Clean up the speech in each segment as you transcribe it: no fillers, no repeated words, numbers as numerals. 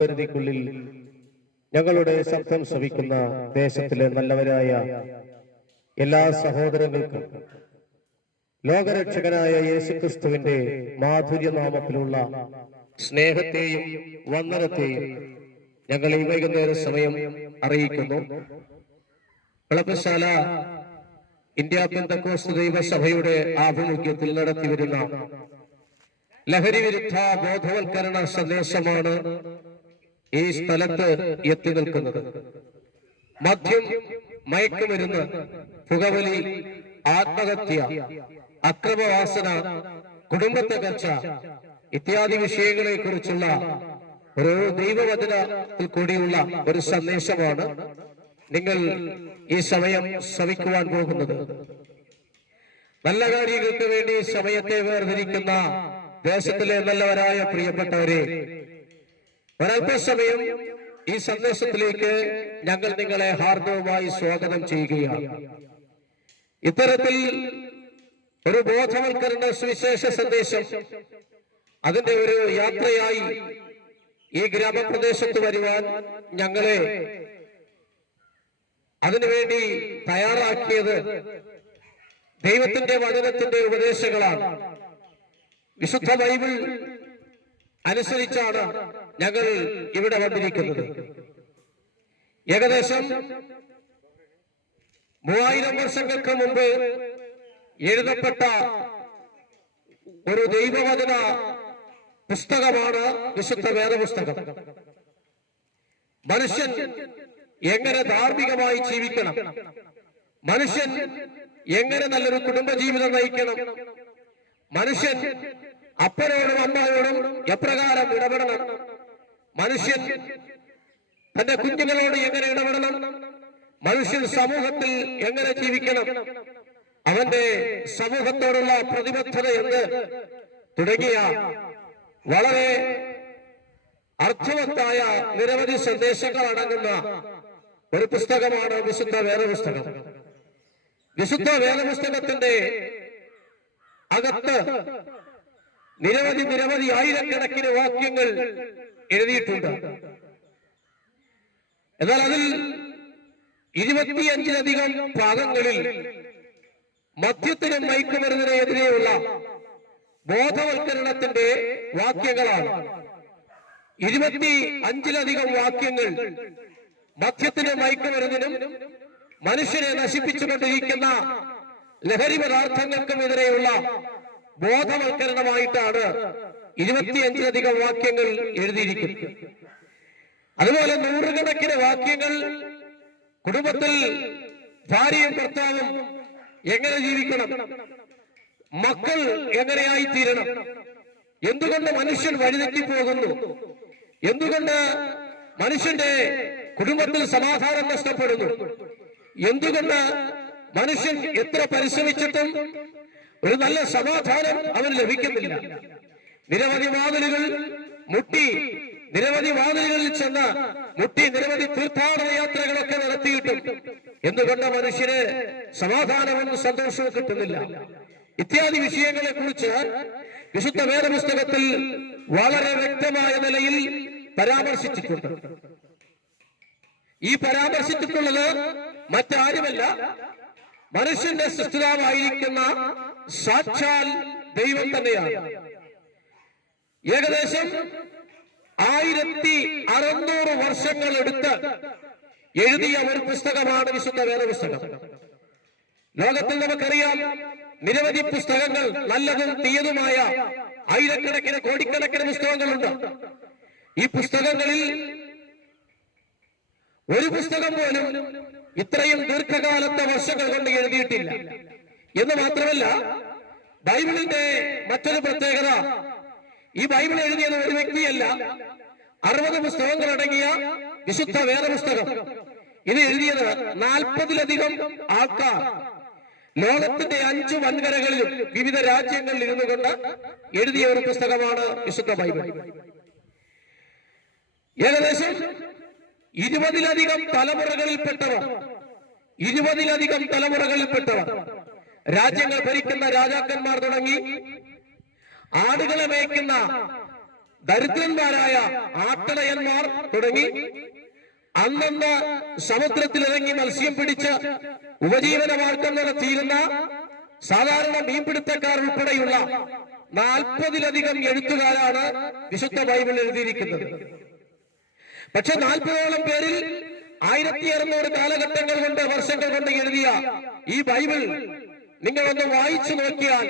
പരിധിക്കുള്ളിൽ ഞങ്ങളുടെ ശബ്ദം ശ്രവിക്കുന്ന ദേശത്തിലെ നല്ലവരായ എല്ലാ സഹോദരങ്ങൾക്കും ലോകരക്ഷകനായ യേശുക്രിസ്തുവിന്റെ മാധുര്യനാമത്തിലുള്ള സ്നേഹത്തെയും വന്ദനത്തെയും ഞങ്ങൾ ഈ വൈകുന്നേര സമയം അറിയിക്കുന്നു. വിളപ്പശാല ഇന്ത്യ പെന്തക്കോസ്ത് ദൈവസഭയുടെ ആഭിമുഖ്യത്തിൽ നടത്തിവരുന്ന ലഹരി വിരുദ്ധ ബോധവൽക്കരണ സന്ദേശമാണ് ഈ സ്ഥലത്ത് എത്തി നിൽക്കുന്നത്. മദ്യം, മയക്കുമരുന്ന്, പുകവലി, ആത്മഹത്യ, അക്രമവാസന, കുടുംബത്തകർച്ച ഇത്യാദി വിഷയങ്ങളെ കുറിച്ചുള്ള ഒരു ദൈവവചനത്തിൽ കൂടിയുള്ള ഒരു സന്ദേശമാണ് നിങ്ങൾ ഈ സമയം ശ്രവിക്കുവാൻ പോകുന്നത്. നല്ല കാര്യങ്ങൾക്ക് വേണ്ടി സമയത്തെ വേർതിരിക്കുന്ന ദേശത്തിലെ നല്ലവരായ പ്രിയപ്പെട്ടവരെ, ഒരല്പസമയം ഈ സന്ദേശത്തിലേക്ക് ഞങ്ങൾ നിങ്ങളെ ഹാർദവമായി സ്വാഗതം ചെയ്യുകയാണ്. ഇത്തരത്തിൽ ഒരു ബോധവൽക്കരണ സുവിശേഷ സന്ദേശം അതിന്റെ ഒരു യാത്രയായി ഈ ഗ്രാമപ്രദേശത്ത് വരുവാൻ ഞങ്ങളെ അതിനുവേണ്ടി തയ്യാറാക്കിയത് ദൈവത്തിന്റെ വചനത്തിന്റെ ഉപദേശങ്ങളാണ്. വിശുദ്ധ ബൈബിൾ അനുസരിച്ചാണ് ഞങ്ങൾ ഇവിടെ വന്നിരിക്കുന്നത്. ഏകദേശം 3000 വർഷങ്ങൾക്ക് മുമ്പ് എഴുതപ്പെട്ട ഒരു ദൈവവചന പുസ്തകമാണ് വിശുദ്ധ വേദപുസ്തകം. മനുഷ്യൻ എങ്ങനെ ധാർമ്മികമായി ജീവിക്കണം, മനുഷ്യൻ എങ്ങനെ നല്ലൊരു കുടുംബജീവിതം നയിക്കണം, മനുഷ്യൻ അപ്പനോടും അമ്മയോടും എപ്രകാരം ഇടപെടണം, മനുഷ്യൻ തന്റെ കുഞ്ഞുങ്ങളോട് എങ്ങനെ ഇടപെടണം, മനുഷ്യൻ സമൂഹത്തിൽ എങ്ങനെ ജീവിക്കണം, അവന്റെ സമൂഹത്തോടുള്ള പ്രതിബദ്ധത എന്ത് തുടങ്ങിയ വളരെ അർത്ഥവത്തായ നിരവധി സന്ദേശങ്ങൾ അടങ്ങുന്ന ഒരു പുസ്തകമാണ് വിശുദ്ധ വേദപുസ്തകം. വിശുദ്ധ വേദപുസ്തകത്തിന്റെ അകത്ത് നിരവധി ആയിരക്കണക്കിന് വാക്യങ്ങൾ എഴുതിയിട്ടുണ്ട്. എന്നാൽ അതിൽ 25ലധികം ഭാഗങ്ങളിൽ മദ്യത്തിനും മയക്കുമരുന്നിനെതിരെയുള്ള ബോധവൽക്കരണത്തിന്റെ വാക്യങ്ങളാണ്. 25ലധികം വാക്യങ്ങൾ മദ്യത്തിനും മയക്കുമരുന്നിനും മനുഷ്യനെ നശിപ്പിച്ചുകൊണ്ടിരിക്കുന്ന ലഹരി പദാർത്ഥങ്ങൾക്കും എതിരെയുള്ള ബോധവൽക്കരണമായിട്ടാണ് 25ലധികം വാക്യങ്ങൾ എഴുതിയിരിക്കുന്നത്. അതുപോലെ നൂറുകണക്കിന് വാക്യങ്ങൾ കുടുംബത്തിൽ ഭാര്യയും ഭർത്താവും എങ്ങനെ ജീവിക്കണം, മക്കൾ എങ്ങനെയായി തീരണം, എന്തുകൊണ്ട് മനുഷ്യൻ വഴിതെറ്റിപ്പോകുന്നു, എന്തുകൊണ്ട് മനുഷ്യന്റെ കുടുംബത്തിൽ സമാധാനം നഷ്ടപ്പെടുന്നു, എന്തുകൊണ്ട് മനുഷ്യൻ എത്ര പരിശ്രമിച്ചിട്ടും ഒരു നല്ല സമാധാനം അവന് ലഭിക്കുന്നില്ല, നിരവധി വാതിലുകൾ മുട്ടി, നിരവധി വാതിലുകളിൽ ചെന്ന് മുട്ടി, നിരവധി തീർത്ഥാടന യാത്രകളൊക്കെ നടത്തിയിട്ടും എന്തുകൊണ്ട് മനുഷ്യന് സമാധാനവും സന്തോഷവും കിട്ടുന്നില്ല, ഇത്യാദി വിഷയങ്ങളെ കുറിച്ച് വിശുദ്ധ വേദപുസ്തകത്തിൽ വളരെ വ്യക്തമായ നിലയിൽ പരാമർശിച്ചിട്ടുണ്ട്. ഈ പരാമർശിച്ചിട്ടുള്ളത് മറ്റാരുമല്ല, മനുഷ്യന്റെ സൃഷ്ടിതാവായിരിക്കുന്ന സാക്ഷാൽ ദൈവം തന്നെയാണ്. ഏകദേശം 1600 വർഷങ്ങൾ എടുത്ത് എഴുതിയ ഒരു പുസ്തകമാണ് വിശുദ്ധ വേദപുസ്തകം. ലോകത്തിൽ നമുക്കറിയാം നിരവധി പുസ്തകങ്ങൾ, നല്ലതും തീയതുമായ ആയിരക്കണക്കിന് കോടിക്കണക്കിന് പുസ്തകങ്ങളുണ്ട്. ഈ പുസ്തകങ്ങളിൽ ഒരു പുസ്തകം പോലും ഇത്രയും ദീർഘകാലത്തെ വർഷങ്ങൾ കൊണ്ട് എഴുതിയിട്ടില്ല. എന്ന് മാത്രമല്ല, ബൈബിളിന്റെ മറ്റൊരു പ്രത്യേകത, ഈ ബൈബിൾ എഴുതിയത് ഒരു വ്യക്തിയല്ല, 60 പുസ്തകങ്ങൾ അടങ്ങിയ വിശുദ്ധ വേദപുസ്തകം. ഇത് എഴുതിയത് 40ലധികം ആൾക്കാർ ലോകത്തിന്റെ 5 വൻകരകളിലും വിവിധ രാജ്യങ്ങളിൽ ഇരുന്നു കൊണ്ട് എഴുതിയ ഒരു പുസ്തകമാണ് വിശുദ്ധ ബൈബിൾ. ഏകദേശം 20ലധികം തലമുറകളിൽപ്പെട്ടവർ രാജ്യങ്ങൾ ഭരിക്കുന്ന രാജാക്കന്മാർ തുടങ്ങി ആടുകളെ മേയ്ക്കുന്ന ദരിദ്രന്മാരായ ആട്ടടയന്മാർ തുടങ്ങി അന്നന്ന് സമുദ്രത്തിലിറങ്ങി മത്സ്യം പിടിച്ച് ഉപജീവന മാർഗം നടത്തിയിരുന്ന സാധാരണ മീൻപിടുത്തക്കാർ ഉൾപ്പെടെയുള്ള 40-ലധികം എഴുത്തുകാരാണ് വിശുദ്ധ ബൈബിൾ എഴുതിയിരിക്കുന്നത്. പക്ഷെ 40ഓളം പേരിൽ 1600 കാലഘട്ടങ്ങൾ കൊണ്ട് വർഷങ്ങൾ കൊണ്ട് എഴുതിയ ഈ ബൈബിൾ നിങ്ങളൊന്ന് വായിച്ചു നോക്കിയാൽ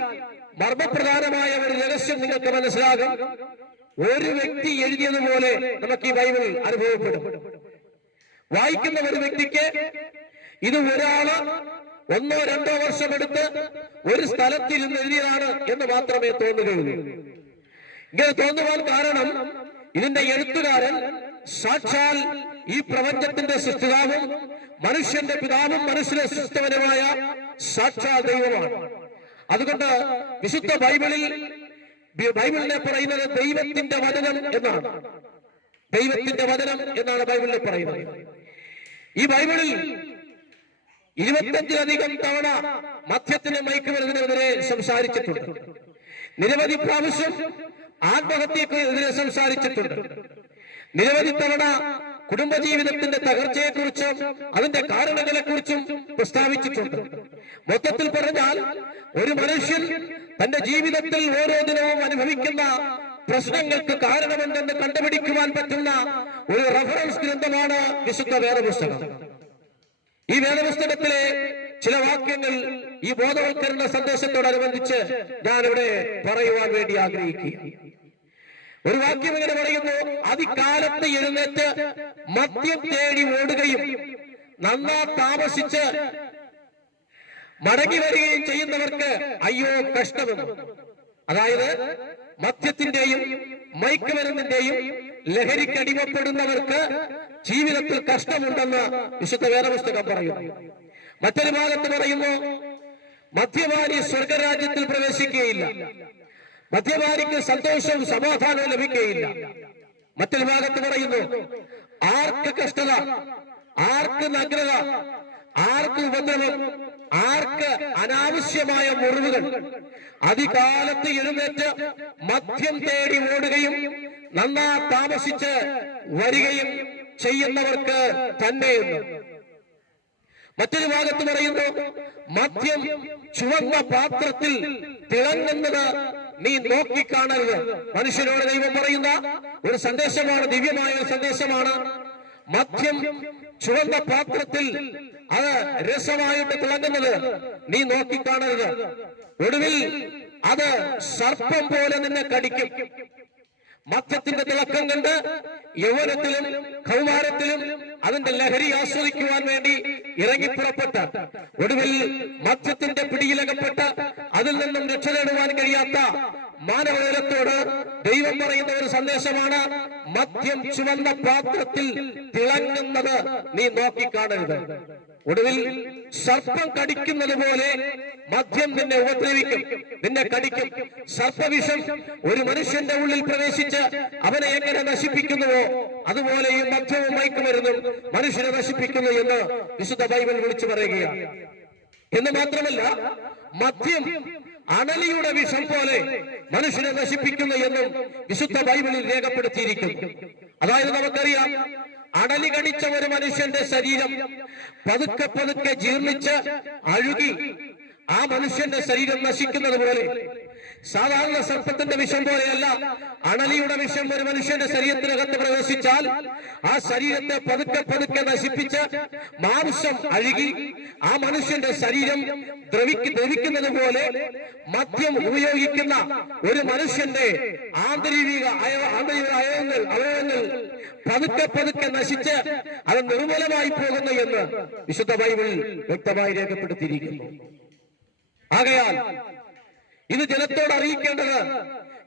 മർമ്മപ്രധാനമായ ഒരു രഹസ്യം നിങ്ങൾക്ക് മനസ്സിലാകും. ഒരു വ്യക്തി എഴുതിയതുപോലെ നമുക്ക് ഈ ബൈബിൾ അനുഭവപ്പെടും. വായിക്കുന്ന ഒരു വ്യക്തിക്ക് ഇത് ഒരാള് 1-2 വർഷമെടുത്ത് ഒരു സ്ഥലത്തിരുന്ന് എഴുതിയതാണ് എന്ന് മാത്രമേ തോന്നുകയുള്ളൂ. ഇങ്ങനെ തോന്നുവാൻ കാരണം ഇതിന്റെ എഴുത്തുകാരൻ സാക്ഷാൽ ഈ പ്രപഞ്ചത്തിന്റെ സൃഷ്ടിതാവും മനുഷ്യന്റെ പിതാവും മനുഷ്യനെ സൃഷ്ടിച്ചവനുമായ സാക്ഷാൽ ദൈവമാണ്. അതുകൊണ്ട് വിശുദ്ധ ബൈബിളിനെ പറയുന്നത് ദൈവത്തിന്റെ വചനം എന്നാണ്. ദൈവത്തിന്റെ വചനം എന്നാണ് ബൈബിളിനെ പറയുന്നത്. ഈ ബൈബിളിൽ 25-ലധികം തവണ മദ്യത്തിന് മയക്കുമരുന്നിനെതിരെ സംസാരിച്ചിട്ടുണ്ട്. നിരവധി പ്രാവശ്യം ആത്മഹത്യക്കെതിരെ സംസാരിച്ചിട്ടുണ്ട്. നിരവധി തവണ കുടുംബജീവിതത്തിന്റെ തകർച്ചയെക്കുറിച്ചും അതിന്റെ കാരണങ്ങളെക്കുറിച്ചും പ്രസ്താവിച്ചിട്ടുണ്ട്. മൊത്തത്തിൽ പറഞ്ഞാൽ ഒരു മനുഷ്യൻ തന്റെ ജീവിതത്തിൽ ഓരോ ദിനവും അനുഭവിക്കുന്ന പ്രശ്നങ്ങൾക്ക് കാരണമെന്തെന്ന് കണ്ടുപിടിക്കുവാൻ പറ്റുന്ന ഒരു റഫറൻസ് ഗ്രന്ഥമാണ് വിശുദ്ധ വേദപുസ്തകം. ഈ വേദപുസ്തകത്തിലെ ചില വാക്യങ്ങൾ ഈ ബോധവൽക്കരണ സന്ദേശത്തോടനുബന്ധിച്ച് ഞാനിവിടെ പറയുവാൻ വേണ്ടി ആഗ്രഹിക്കുകയാണ്. ഒരു വാക്യം ഇങ്ങനെ പറയുന്നു: അതികാലത്ത് എഴുന്നേറ്റ് മദ്യം തേടി ഓടുകയും നന്നാ താമസിച്ച് മടങ്ങി വരികയും ചെയ്യുന്നവർക്ക് അയ്യോ കഷ്ടമെന്ന്. അതായത് മദ്യത്തിന്റെയും മയക്കുമരുന്നിന്റെയും ലഹരിക്കടിമപ്പെടുന്നവർക്ക് ജീവിതത്തിൽ കഷ്ടമുണ്ടെന്ന് വിശുദ്ധ വേദപുസ്തകം പറയുന്നു. മറ്റൊരു ഭാഗത്ത് പറയുന്നു, മദ്യപാനി സ്വർഗരാജ്യത്തിൽ പ്രവേശിക്കുകയില്ല, മദ്യപാനിക്ക് സന്തോഷവും സമാധാനവും ലഭിക്കുകയില്ല. മറ്റൊരു ഭാഗത്ത് പറയുന്നു, ആർക്ക് കഷ്ടത, ആർക്ക് നഗ്നത, ആർക്ക് ഉപദ്രവം, ആർക്ക് അനാവശ്യമായ മുറിവുകൾ, അതികാലത്ത് എഴുന്നേറ്റ് മദ്യം തേടി ഓടുകയും നന്നാ താമസിച്ച് വരികയും ചെയ്യുന്നവർക്ക് തന്നെയെന്ന്. മറ്റൊരു ഭാഗത്ത് പറയുന്നു, മദ്യം ചുവന്ന പാത്രത്തിൽ തിളങ്ങുന്നത് നീ നോക്കിക്കാണരുത്. മനുഷ്യരോട് ദൈവം പറയുന്ന ഒരു സന്ദേശമാണ്, ദിവ്യമായ ഒരു സന്ദേശമാണ്. മദ്യം ചുവന്ന പാത്രത്തിൽ അത് രസമായിട്ട് തിളങ്ങുന്നത് നീ നോക്കിക്കാണരുത്. ഒടുവിൽ അത് സർപ്പം പോലെ നിന്നെ കടിക്കും. മദ്യത്തിന്റെ തിളക്കം കണ്ട് യൗവനത്തിലും കൗമാരത്തിലും അതിന്റെ ലഹരി ആസ്വദിക്കുവാൻ വേണ്ടി ഇറങ്ങിപ്പുറപ്പെട്ട ഒടുവിൽ മദ്യത്തിന്റെ പിടിയിലകപ്പെട്ട് അതിൽ നിന്നും രക്ഷ നേടുവാൻ കഴിയാത്ത മാനവകുലത്തോട് ദൈവം പറയുന്ന ഒരു സന്ദേശമാണ്: മദ്യം ചുവന്ന പാത്രത്തിൽ തിളങ്ങുന്നത് നീ നോക്കിക്കാണരുത്. ഒടുവിൽ സർപ്പം കടിക്കുന്നത് പോലെ മദ്യം നിന്നെ ഉപദ്രവിക്കും, നിന്നെ കടിക്കും. സർപ്പവിഷം ഒരു മനുഷ്യന്റെ ഉള്ളിൽ പ്രവേശിച്ച് അവനെ എങ്ങനെ നശിപ്പിക്കുന്നുവോ അതുപോലെ ഈ മദ്യവും മയക്കുമരുന്നും മനുഷ്യനെ നശിപ്പിക്കുന്നു എന്ന് വിശുദ്ധ ബൈബിൾ വിളിച്ചു പറയുകയാണ്. എന്ന് മാത്രമല്ല, മദ്യം അണലിയുടെ വിഷം പോലെ മനുഷ്യനെ നശിപ്പിക്കുന്നു എന്നും വിശുദ്ധ ബൈബിളിൽ രേഖപ്പെടുത്തിയിരിക്കുന്നു. അതായത് നമുക്കറിയാം, അണലി കടിച്ച ഒരു മനുഷ്യന്റെ ശരീരം പതുക്കെ പതുക്കെ ജീർണിച്ച് അഴുകി ആ മനുഷ്യന്റെ ശരീരം നശിക്കുന്നത് പോലെ സാധാരണ സർപ്പത്തിന്റെ വിഷം പോലെയല്ല അണലിയുടെ വിഷം ഒരു മനുഷ്യന്റെ ശരീരത്തിനകത്ത് പ്രവേശിച്ചാൽ ആ ശരീരത്തെ പതുക്കെ പതുക്കെ നശിപ്പിച്ച് മാംസം അഴുകി ആ മനുഷ്യന്റെ ശരീരം ദ്രവിക്കുന്നത് പോലെ മദ്യം ഉപയോഗിക്കുന്ന ഒരു മനുഷ്യന്റെ ആന്തരിക അവയവങ്ങൾ പതുക്കെ പതുക്കെ നശിച്ച് അത് നിർമ്മലമായി പോകുന്നു എന്ന് വിശുദ്ധ ബൈബിൾ വ്യക്തമായി രേഖപ്പെടുത്തിയിരിക്കുന്നു. ആകയാൽ ഇത് ജനത്തോട് അറിയിക്കേണ്ടത്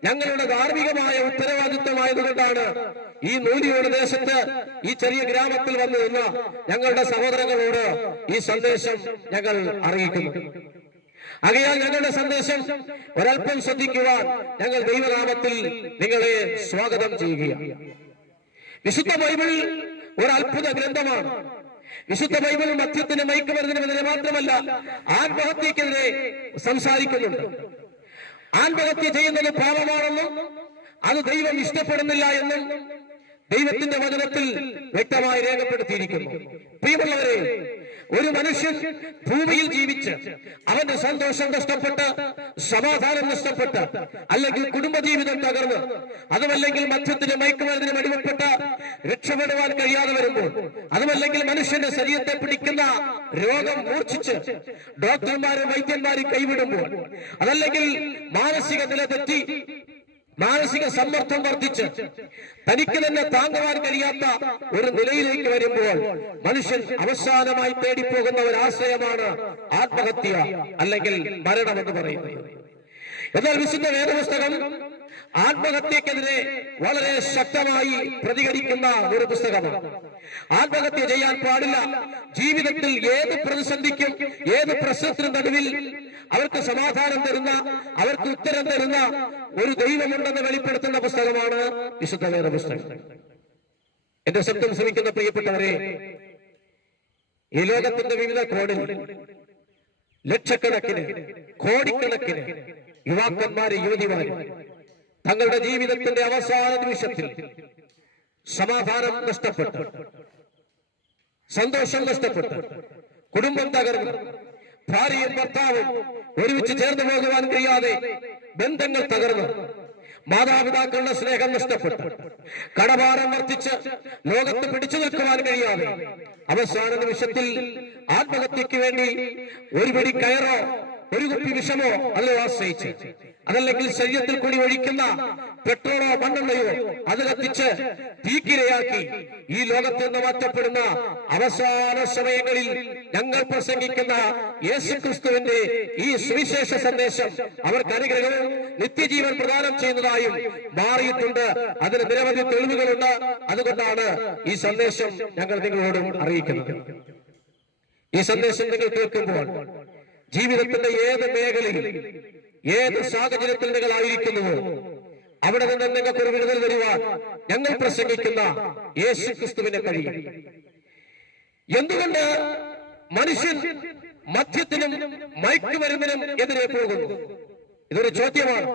ഞങ്ങളുടെ ധാർമ്മികമായ ഉത്തരവാദിത്വമായതുകൊണ്ടാണ് ഈ നൂലിയോട് ദേശത്ത് ഈ ചെറിയ ഗ്രാമത്തിൽ വന്നു നിന്ന ഞങ്ങളുടെ സഹോദരങ്ങളോട് ഈ സന്ദേശം ഞങ്ങൾ അറിയിക്കുന്നു. ആകയാൽ ഞങ്ങളുടെ സന്ദേശം ഒരൽപ്പം ശ്രദ്ധിക്കുവാൻ ഞങ്ങൾ ദൈവനാമത്തിൽ നിങ്ങളെ സ്വാഗതം ചെയ്യുകയാണ്. വിശുദ്ധ ബൈബിൾ ഒരു അത്ഭുത ഗ്രന്ഥമാണ്. വിശുദ്ധ ബൈബിൾ മദ്യത്തിന് മയക്കുമരുന്നിനെതിരെ മാത്രമല്ല ആത്മഹത്യക്കെതിരെ സംസാരിക്കുന്നുണ്ട്. ആത്മഹത്യ ചെയ്യുന്നത് പാപമാണെന്നും അത് ദൈവം ഇഷ്ടപ്പെടുന്നില്ല എന്നും ദൈവത്തിന്റെ വചനത്തിൽ വ്യക്തമായി രേഖപ്പെടുത്തിയിരിക്കുന്നു. പ്രിയമുള്ളവരെ, ഒരു മനുഷ്യൻ ഭൂമിയിൽ ജീവിച്ച് അവന്റെ സന്തോഷം നഷ്ടപ്പെട്ട്, സമാധാനം നഷ്ടപ്പെട്ട്, അല്ലെങ്കിൽ കുടുംബജീവിതം തകർന്ന്, അതുമല്ലെങ്കിൽ മദ്യത്തിന് മയക്കുമരുന്നിനും അടിമപ്പെട്ട് രക്ഷപ്പെടുവാൻ കഴിയാതെ വരുമ്പോൾ, അതുമല്ലെങ്കിൽ മനുഷ്യന്റെ ശരീരത്തെ പിടിക്കുന്ന രോഗം മൂർച്ഛിച്ച് ഡോക്ടർമാരും വൈദ്യന്മാരും കൈവിടുമ്പോൾ, അതല്ലെങ്കിൽ മാനസിക നില തെറ്റി മാനസിക സമ്മർദ്ദം വർദ്ധിച്ച് തനിക്ക് തന്നെ താങ്ങുവാൻ കഴിയാത്ത ഒരു നിലയിലേക്ക് വരുമ്പോൾ മനുഷ്യൻ അവസാനമായി തേടിപ്പോകുന്ന ഒരു ആശ്രയമാണ് ആത്മഹത്യ അല്ലെങ്കിൽ മരണമെന്ന് പറയുന്നത്. എന്നാൽ വിശുദ്ധ വേദപുസ്തകം ആത്മഹത്യക്കെതിരെ വളരെ ശക്തമായി പ്രതികരിക്കുന്ന ഒരു പുസ്തകമാണ്. ആത്മഹത്യ ചെയ്യാൻ പാടില്ല. ജീവിതത്തിൽ ഏത് പ്രതിസന്ധിക്കും ഏത് പ്രശ്നത്തിനും നടുവിൽ അവർക്ക് സമാധാനം തരുന്ന, അവർക്ക് ഉത്തരം തരുന്ന ഒരു ദൈവമുണ്ടെന്ന് വെളിപ്പെടുത്തുന്ന പുസ്തകമാണ് വിശുദ്ധ വേദപുസ്തകം. എന്റെ ശബ്ദം ശ്രമിക്കുന്ന പ്രിയപ്പെട്ടവരെ, ഈ ലോകത്തിന്റെ വിവിധ കോണിൽ ലക്ഷക്കണക്കിന് കോടിക്കണക്കിന് യുവാക്കന്മാര് യുവതിമാര് തങ്ങളുടെ ജീവിതത്തിന്റെ അവസാന നിമിഷത്തിൽ സമാധാനം നഷ്ടപ്പെട്ട്, സന്തോഷം നഷ്ടപ്പെട്ട്, കുടുംബം തകർന്ന്, ഭാര്യയും ഭർത്താവും ഒരുമിച്ച് ചേർന്ന് പോകുവാൻ കഴിയാതെ ബന്ധങ്ങൾ തകർന്ന്, മാതാപിതാക്കളുടെ സ്നേഹം നഷ്ടപ്പെട്ടു, കടഭാരം വർദ്ധിച്ച് ലോകത്ത് പിടിച്ചു നിൽക്കുവാൻ കഴിയാതെ അവസാന നിമിഷത്തിൽ ആത്മഹത്യക്ക് വേണ്ടി ഒരു പിടി കയറോ ഒരു കുപ്പി വിഷമോ അല്ലോ ആശ്രയിച്ച്, അതല്ലെങ്കിൽ ശരീരത്തിൽ കൂടി ഒഴിക്കുന്ന പെട്രോളോ മണ്ണെണ്ണയോ അത് കത്തിച്ച് തീക്കിരയാക്കി ഈ ലോകത്ത് നിന്ന് മാറ്റപ്പെടുന്ന അവസാന സമയങ്ങളിൽ ഞങ്ങൾ പ്രസംഗിക്കുന്ന യേശുക്രിസ്തുവിന്റെ ഈ സുവിശേഷ സന്ദേശം അവർക്ക് അനുഗ്രഹവും നിത്യജീവൻ പ്രദാനം ചെയ്യുന്നതായും മാറിയിട്ടുണ്ട്. അതിന് നിരവധി തെളിവുകളുണ്ട്. അതുകൊണ്ടാണ് ഈ സന്ദേശം ഞങ്ങൾ നിങ്ങളോടും അറിയിക്കുന്നത്. ഈ സന്ദേശം നിങ്ങൾ കേൾക്കുമ്പോൾ ജീവിതത്തിന്റെ ഏത് മേഖലയിൽ ഏത് സാഹചര്യത്തിൽ നിങ്ങളായിരിക്കുന്നുവോ അവിടെ നിന്ന് നിങ്ങൾക്കൊരു വിടുതൽ വരുവാൻ ഞങ്ങൾ പ്രസംഗിക്കുന്ന യേശുക്രിസ്തുവിനെ കഴിയും. എന്തുകൊണ്ട് മനുഷ്യൻ മദ്യത്തിനും മയക്കുമരുന്നിനും എതിരെ പോകുന്നു? ഇതൊരു ചോദ്യമാണ്.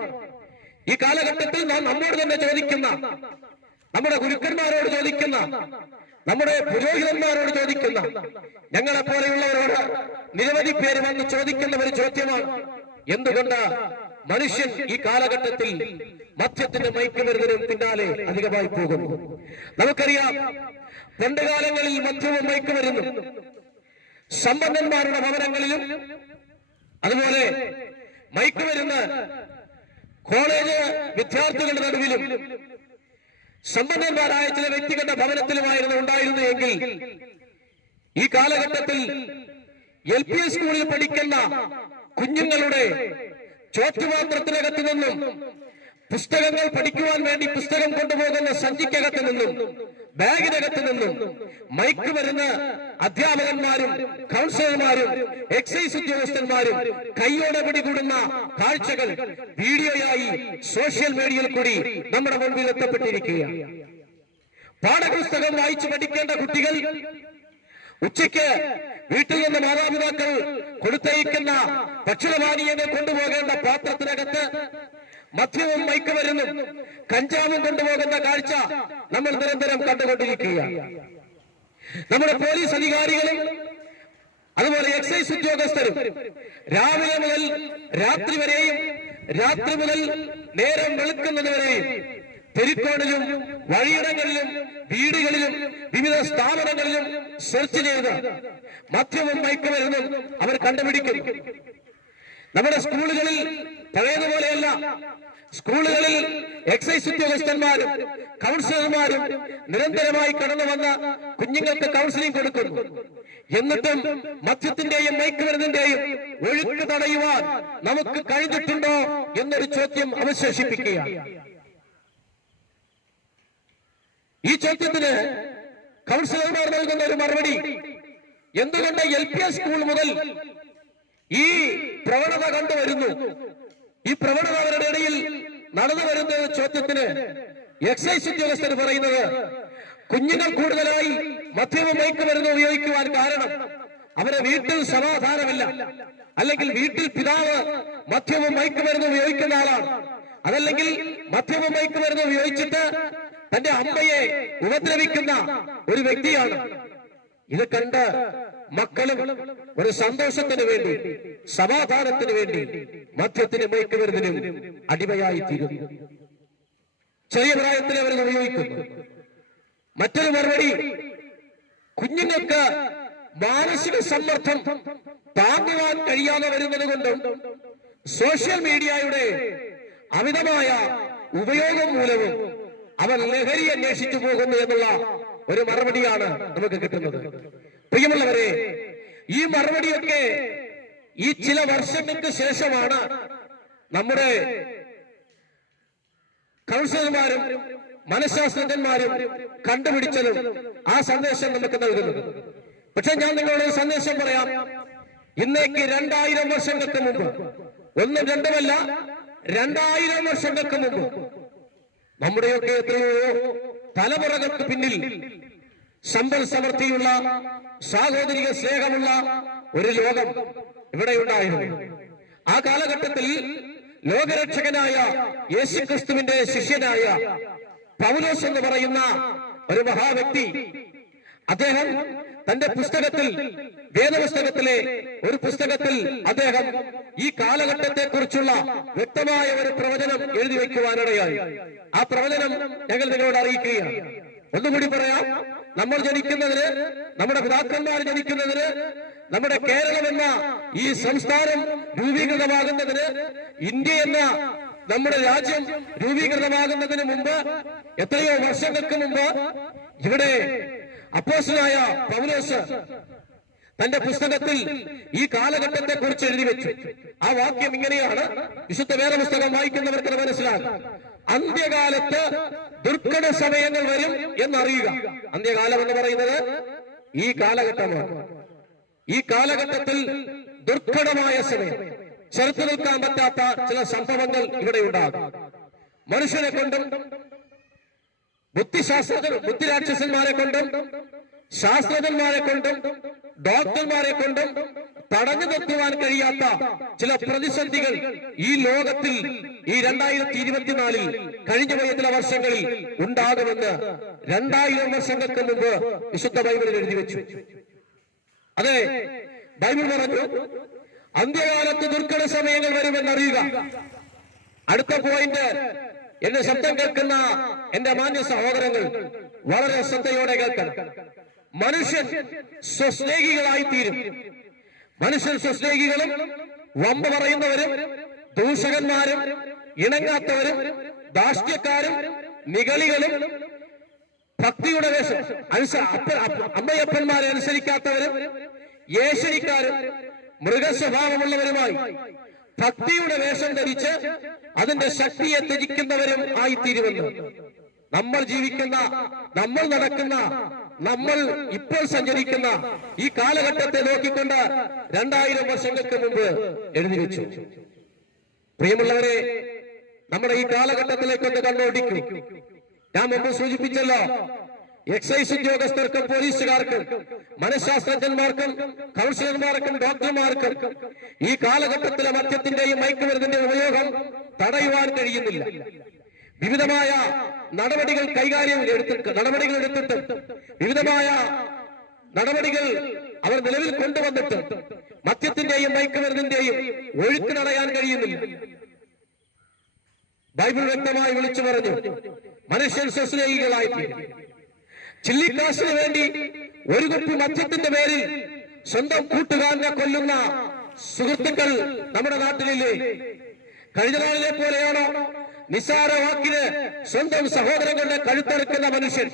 ഈ കാലഘട്ടത്തിൽ നാം നമ്മോട് തന്നെ ചോദിക്കുന്ന, നമ്മുടെ ഗുരുക്കന്മാരോട് ചോദിക്കുന്ന, നമ്മുടെ പുരോഹിതന്മാരോട് ചോദിക്കുന്ന, ഞങ്ങളെ പോലെയുള്ളവരോട് നിരവധി പേര് വന്ന് ചോദിക്കുന്ന ഒരു ചോദ്യമാണ്: എന്തുകൊണ്ട് മനുഷ്യൻ ഈ കാലഘട്ടത്തിൽ മദ്യത്തിന്റെ മയക്കുമരുന്നിനും പിന്നാലെ അധികമായി പോകുന്നു? നമുക്കറിയാം, പണ്ടുകാലങ്ങളിൽ മദ്യവും മയക്കുമരുന്നും സമ്പന്നന്മാരുടെ ഭവനങ്ങളിലും, അതുപോലെ മയക്കുമരുന്ന് കോളേജ് വിദ്യാർത്ഥികളുടെ നടുവിലും സമ്പന്നന്മാരായ ചില വ്യക്തികളുടെ ഭവനത്തിലുമായിരുന്നു ഉണ്ടായിരുന്നു എങ്കിൽ, ഈ കാലഘട്ടത്തിൽ LP സ്കൂളിൽ പഠിക്കുന്ന കുഞ്ഞുങ്ങളുടെ ചോറ്റുപാത്രത്തിനകത്തു നിന്നും, പുസ്തകങ്ങൾ പഠിക്കുവാൻ വേണ്ടി പുസ്തകം കൊണ്ടുപോകുന്ന സഞ്ചിക്കകത്ത് നിന്നും, ബാഗിനകത്ത് നിന്നും മയക്കുമരുന്ന് അധ്യാപകന്മാരും കൗൺസിലർമാരും എക്സൈസ് ഉദ്യോഗസ്ഥന്മാരും കൈയോടെ പിടികൂടുന്ന കാഴ്ചകൾ വീഡിയോയായി സോഷ്യൽ മീഡിയയിൽ കൂടി നമ്മുടെ മുൻപിൽ എത്തപ്പെട്ടിരിക്കുകയാണ്. പാഠപുസ്തകം വായിച്ചു പഠിക്കേണ്ട കുട്ടികൾ ഉച്ചയ്ക്ക് വീട്ടിൽ നിന്ന് മാതാപിതാക്കൾ കൊടുത്തയക്കുന്ന ഭക്ഷണപാനീയങ്ങൾ കൊണ്ടുപോകേണ്ട പാത്രത്തിനകത്ത് മദ്യവും മയക്കുമരുന്നും കഞ്ചാവും കൊണ്ടുപോകുന്ന കാഴ്ച നമ്മൾ നിരന്തരം കണ്ടുകൊണ്ടിരിക്കുകയാണ്. നമ്മുടെ പോലീസ് അധികാരികളും അതുപോലെ എക്സൈസ് ഉദ്യോഗസ്ഥരും രാവിലെ മുതൽ രാത്രി വരെയും, രാത്രി മുതൽ നേരം വെളുക്കുന്നതുവരെയും തെരുക്കോണിലും വഴിയിടങ്ങളിലും വീടുകളിലും വിവിധ സ്ഥാപനങ്ങളിലും സെർച്ച് ചെയ്ത് മദ്യവും മയക്കുമരുന്നും അവർ കണ്ടുപിടിക്കുന്നു. നമ്മുടെ സ്കൂളുകളിൽ പഴയതുപോലെയല്ല. സ്കൂളുകളിൽ എക്സൈസ് ഉദ്യോഗസ്ഥന്മാരും കൗൺസിലർമാരും നിരന്തരമായി കടന്നു വന്ന കുഞ്ഞുങ്ങൾക്ക് കൗൺസിലിംഗ് കൊടുക്കുന്നു. എന്നിട്ടും മദ്യത്തിന്റെയും മയക്കുമരുന്നിന്റെയും ഒഴുക്ക് തടയുവാൻ നമുക്ക് കഴിഞ്ഞിട്ടുണ്ടോ എന്നൊരു ചോദ്യം അവശേഷിപ്പിക്കുകയാണ്. ഈ ചോദ്യത്തിന് കൗൺസിലർമാർ നൽകുന്ന ഒരു മറുപടി: എന്തുകൊണ്ട് LP സ്കൂൾ മുതൽ ഈ പ്രവണത കണ്ടുവരുന്നു? ഈ പ്രവണത അവരുടെ ഇടയിൽ നടന്നു വരുന്ന ചോദ്യത്തിന് എക്സൈസ് ഉദ്യോഗസ്ഥർ പറയുന്നത്, കുഞ്ഞുങ്ങൾ കൂടുതലായി മദ്യവും മയക്കുമരുന്ന് ഉപയോഗിക്കുവാൻ കാരണം അവരെ വീട്ടിൽ സമാധാനമില്ല, അല്ലെങ്കിൽ വീട്ടിൽ പിതാവ് മദ്യവും മയക്കുമരുന്ന് ഉപയോഗിക്കുന്ന ആളാണ്, അതല്ലെങ്കിൽ മദ്യവും മയക്കുമരുന്ന് ഉപയോഗിച്ചിട്ട് തന്റെ അമ്മയെ ഉപദ്രവിക്കുന്ന ഒരു വ്യക്തിയാണ്. ഇത് കണ്ട് മക്കളും ഒരു സന്തോഷത്തിന് വേണ്ടി, സമാധാനത്തിന് വേണ്ടി മദ്യത്തിന് മയക്കുമരുന്നിനും അടിമയായി തീരുന്നു. ചെറിയ പ്രായത്തിൽ അവരത് ഉപയോഗിക്കുന്നു. മറ്റൊരു മറുപടി, കുഞ്ഞുങ്ങൾക്ക് മാനസിക സമ്മർദ്ദം താങ്ങുവാൻ കഴിയാതെ വരുന്നത് കൊണ്ടും സോഷ്യൽ മീഡിയയുടെ അമിതമായ ഉപയോഗം മൂലവും അവർ ലഹരി അന്വേഷിച്ചു പോകുന്നു എന്നുള്ള ഒരു മറുപടിയാണ് നമുക്ക് കിട്ടുന്നത്. പ്രിയമുള്ളവരെ, ഈ മറുപടിയൊക്കെ ഈ ചില വർഷങ്ങൾക്ക് ശേഷമാണ് നമ്മുടെ കൗൺസിലർമാരും മനഃശാസ്ത്രജ്ഞന്മാരും കണ്ടുപിടിച്ചതും ആ സന്ദേശം നമുക്ക് നൽകുന്നത്. പക്ഷെ ഞാൻ നിങ്ങളോട് ഒരു സന്ദേശം പറയാം. ഇന്നേക്ക് 2000 വർഷങ്ങൾക്ക് മുമ്പ്, ഒന്നും രണ്ടുമല്ല 2000 വർഷങ്ങൾക്ക് മുമ്പ് നമ്മുടെയൊക്കെ എത്രയോ തലമുറകൾക്ക് പിന്നിൽ സമ്പൽ സമൃദ്ധിയുള്ള, സാഹോദരിക സ്നേഹമുള്ള ഒരു ലോകം ഇവിടെ ഉണ്ടായിരുന്നു. ആ കാലഘട്ടത്തിൽ ലോകരക്ഷകനായ യേശുക്രിസ്തുവിന്റെ ശിഷ്യനായ പൗലോസ് എന്ന് പറയുന്ന ഒരു മഹാവ്യക്തി, അദ്ദേഹം തന്റെ പുസ്തകത്തിൽ, വേദപുസ്തകത്തിലെ ഒരു പുസ്തകത്തിൽ അദ്ദേഹം ഈ കാലഘട്ടത്തെ കുറിച്ചുള്ള വ്യക്തമായ ഒരു പ്രവചനം എഴുതി വയ്ക്കുവാനിടയായി. ആ പ്രവചനം ഞങ്ങൾ നിങ്ങളോട് അറിയിക്കുകയാണ്. ഒന്നുകൂടി പറയാം. നമ്മൾ ജനിക്കുന്നതിന്, നമ്മുടെ പിതാക്കന്മാർ ജനിക്കുന്നതിന്, നമ്മുടെ കേരളം എന്ന ഈ സംസ്ഥാനം രൂപീകൃതമാകുന്നതിന്, ഇന്ത്യ എന്ന നമ്മുടെ രാജ്യം രൂപീകൃതമാകുന്നതിന് മുമ്പ്, എത്രയോ വർഷങ്ങൾക്ക് മുമ്പ് ഇവിടെ അപ്പോസ്തലനായ പൗലോസ് തന്റെ പുസ്തകത്തിൽ ഈ കാലഘട്ടത്തെ കുറിച്ച് എഴുതി വെച്ചു. ആ വാക്യം ഇങ്ങനെയാണ്. വിശുദ്ധ വേദപുസ്തകം വായിക്കുന്നവർക്ക് മനസ്സിലാകും. അന്ത്യകാലത്ത് ദുർഘട സമയങ്ങൾ വരും എന്നറിയുക. അന്ത്യകാലം എന്ന് പറയുന്നത് ഈ കാലഘട്ടമാണ്. ഈ കാലഘട്ടത്തിൽ ദുർഘടമായ സമയം, ചെറുത്തു നിൽക്കാൻ പറ്റാത്ത ചില സംഭവങ്ങൾ ഇവിടെ ഉണ്ടാകും. മനുഷ്യനെ കൊണ്ടും, ബുദ്ധിരാക്ഷസന്മാരെ കൊണ്ടും, ശാസ്ത്രജ്ഞന്മാരെ കൊണ്ടും, ഡോക്ടർമാരെ കൊണ്ടും തടഞ്ഞു നിർത്തുവാൻ കഴിയാത്ത ചില പ്രതിസന്ധികൾ ഈ ലോകത്തിൽ ഈ 2024 കഴിഞ്ഞുപോയ ചില വർഷങ്ങളിൽ ഉണ്ടാകുമെന്ന് 2000 വർഷങ്ങൾക്ക് മുമ്പ് വിശുദ്ധ ബൈബിളിൽ എഴുതി വെച്ചു. അതെ, ബൈബിൾ പറഞ്ഞു, അന്ത്യകാലത്ത് ദുർഘട സമയങ്ങൾ വരുമെന്നറിയുക. അടുത്ത പോയിന്റ്, എന്റെ ശബ്ദം കേൾക്കുന്ന എന്റെ മാന്യ സഹോദരങ്ങൾ വളരെ ശ്രദ്ധയോടെ കേൾക്കണം. മനുഷ്യൻ സ്വസ്നേഹികളായി തീരും. മനുഷ്യൻ സ്വസ്നേഹികളും, വമ്പ് പറയുന്നവരും, ദൂഷകന്മാരും, ഇണങ്ങാത്തവരും, ധാർഷ്ട്യക്കാരും, നിഗളികളും, ഭക്തിയുടെ വേഷം അമ്മയപ്പന്മാരെ അനുസരിക്കാത്തവരും, ഏഷണിക്കാരും, മൃഗസ്വഭാവമുള്ളവരുമായി ഭക്തിയുടെ വേഷം ധരിച്ച് അതിന്റെ ശക്തിയെ ത്യജിക്കുന്നവരും ആയിത്തീരുമെന്ന് നമ്മൾ ജീവിക്കുന്ന, നമ്മൾ നടക്കുന്ന, നമ്മൾ ഇപ്പോൾ സഞ്ചരിക്കുന്ന ഈ കാലഘട്ടത്തെ നോക്കിക്കൊണ്ട് 2000 വർഷങ്ങൾക്ക് മുമ്പ് എഴുതി വെച്ചു. പ്രിയമുള്ളവരെ, നമ്മുടെ ഈ കാലഘട്ടത്തിലേക്കൊന്ന് കണ്ണോടിക്കും. ഞാൻ മുമ്പ് സൂചിപ്പിച്ചല്ലോ, എക്സൈസ് ഉദ്യോഗസ്ഥർക്കും, പോലീസുകാർക്കും, മനഃശാസ്ത്രജ്ഞന്മാർക്കും, കൗൺസിലർമാർക്കും, ഡോക്ടർമാർക്കും ഈ കാലഘട്ടത്തിലെ മദ്യത്തിന്റെയും മയക്കുമരുന്നിന്റെയും ഉപയോഗം തടയുവാൻ കഴിയുന്നില്ല. വിവിധമായ നടപടികൾ എടുത്തിട്ടും വിവിധമായ നടപടികൾ അവർ നിലവിൽ കൊണ്ടുവന്നിട്ടും മദ്യത്തിന്റെയും മയക്കുമരുന്നിന്റെയും ഒഴുക്ക് തടയാൻ കഴിയുന്നില്ല. ബൈബിൾ വ്യക്തമായി വിളിച്ചു പറഞ്ഞു, മനുഷ്യൻ സ്വസ്നേഹികളായിത്തീരും. ചില്ലിക്കാശിന് വേണ്ടി ഒരു കുപ്പി മദ്യത്തിന്റെ പേരിൽ സ്വന്തം കൂട്ടുകാരനെ കൊല്ലുന്ന സുഹൃത്തുക്കൾ നമ്മുടെ നാട്ടിലില്ലേ? കഴിഞ്ഞ നാളിലെ പോലെയാണോ നിസ്സാര വാക്കിന് സ്വന്തം സഹോദരങ്ങളുടെ കഴുത്തറുക്കുന്ന മനുഷ്യൻ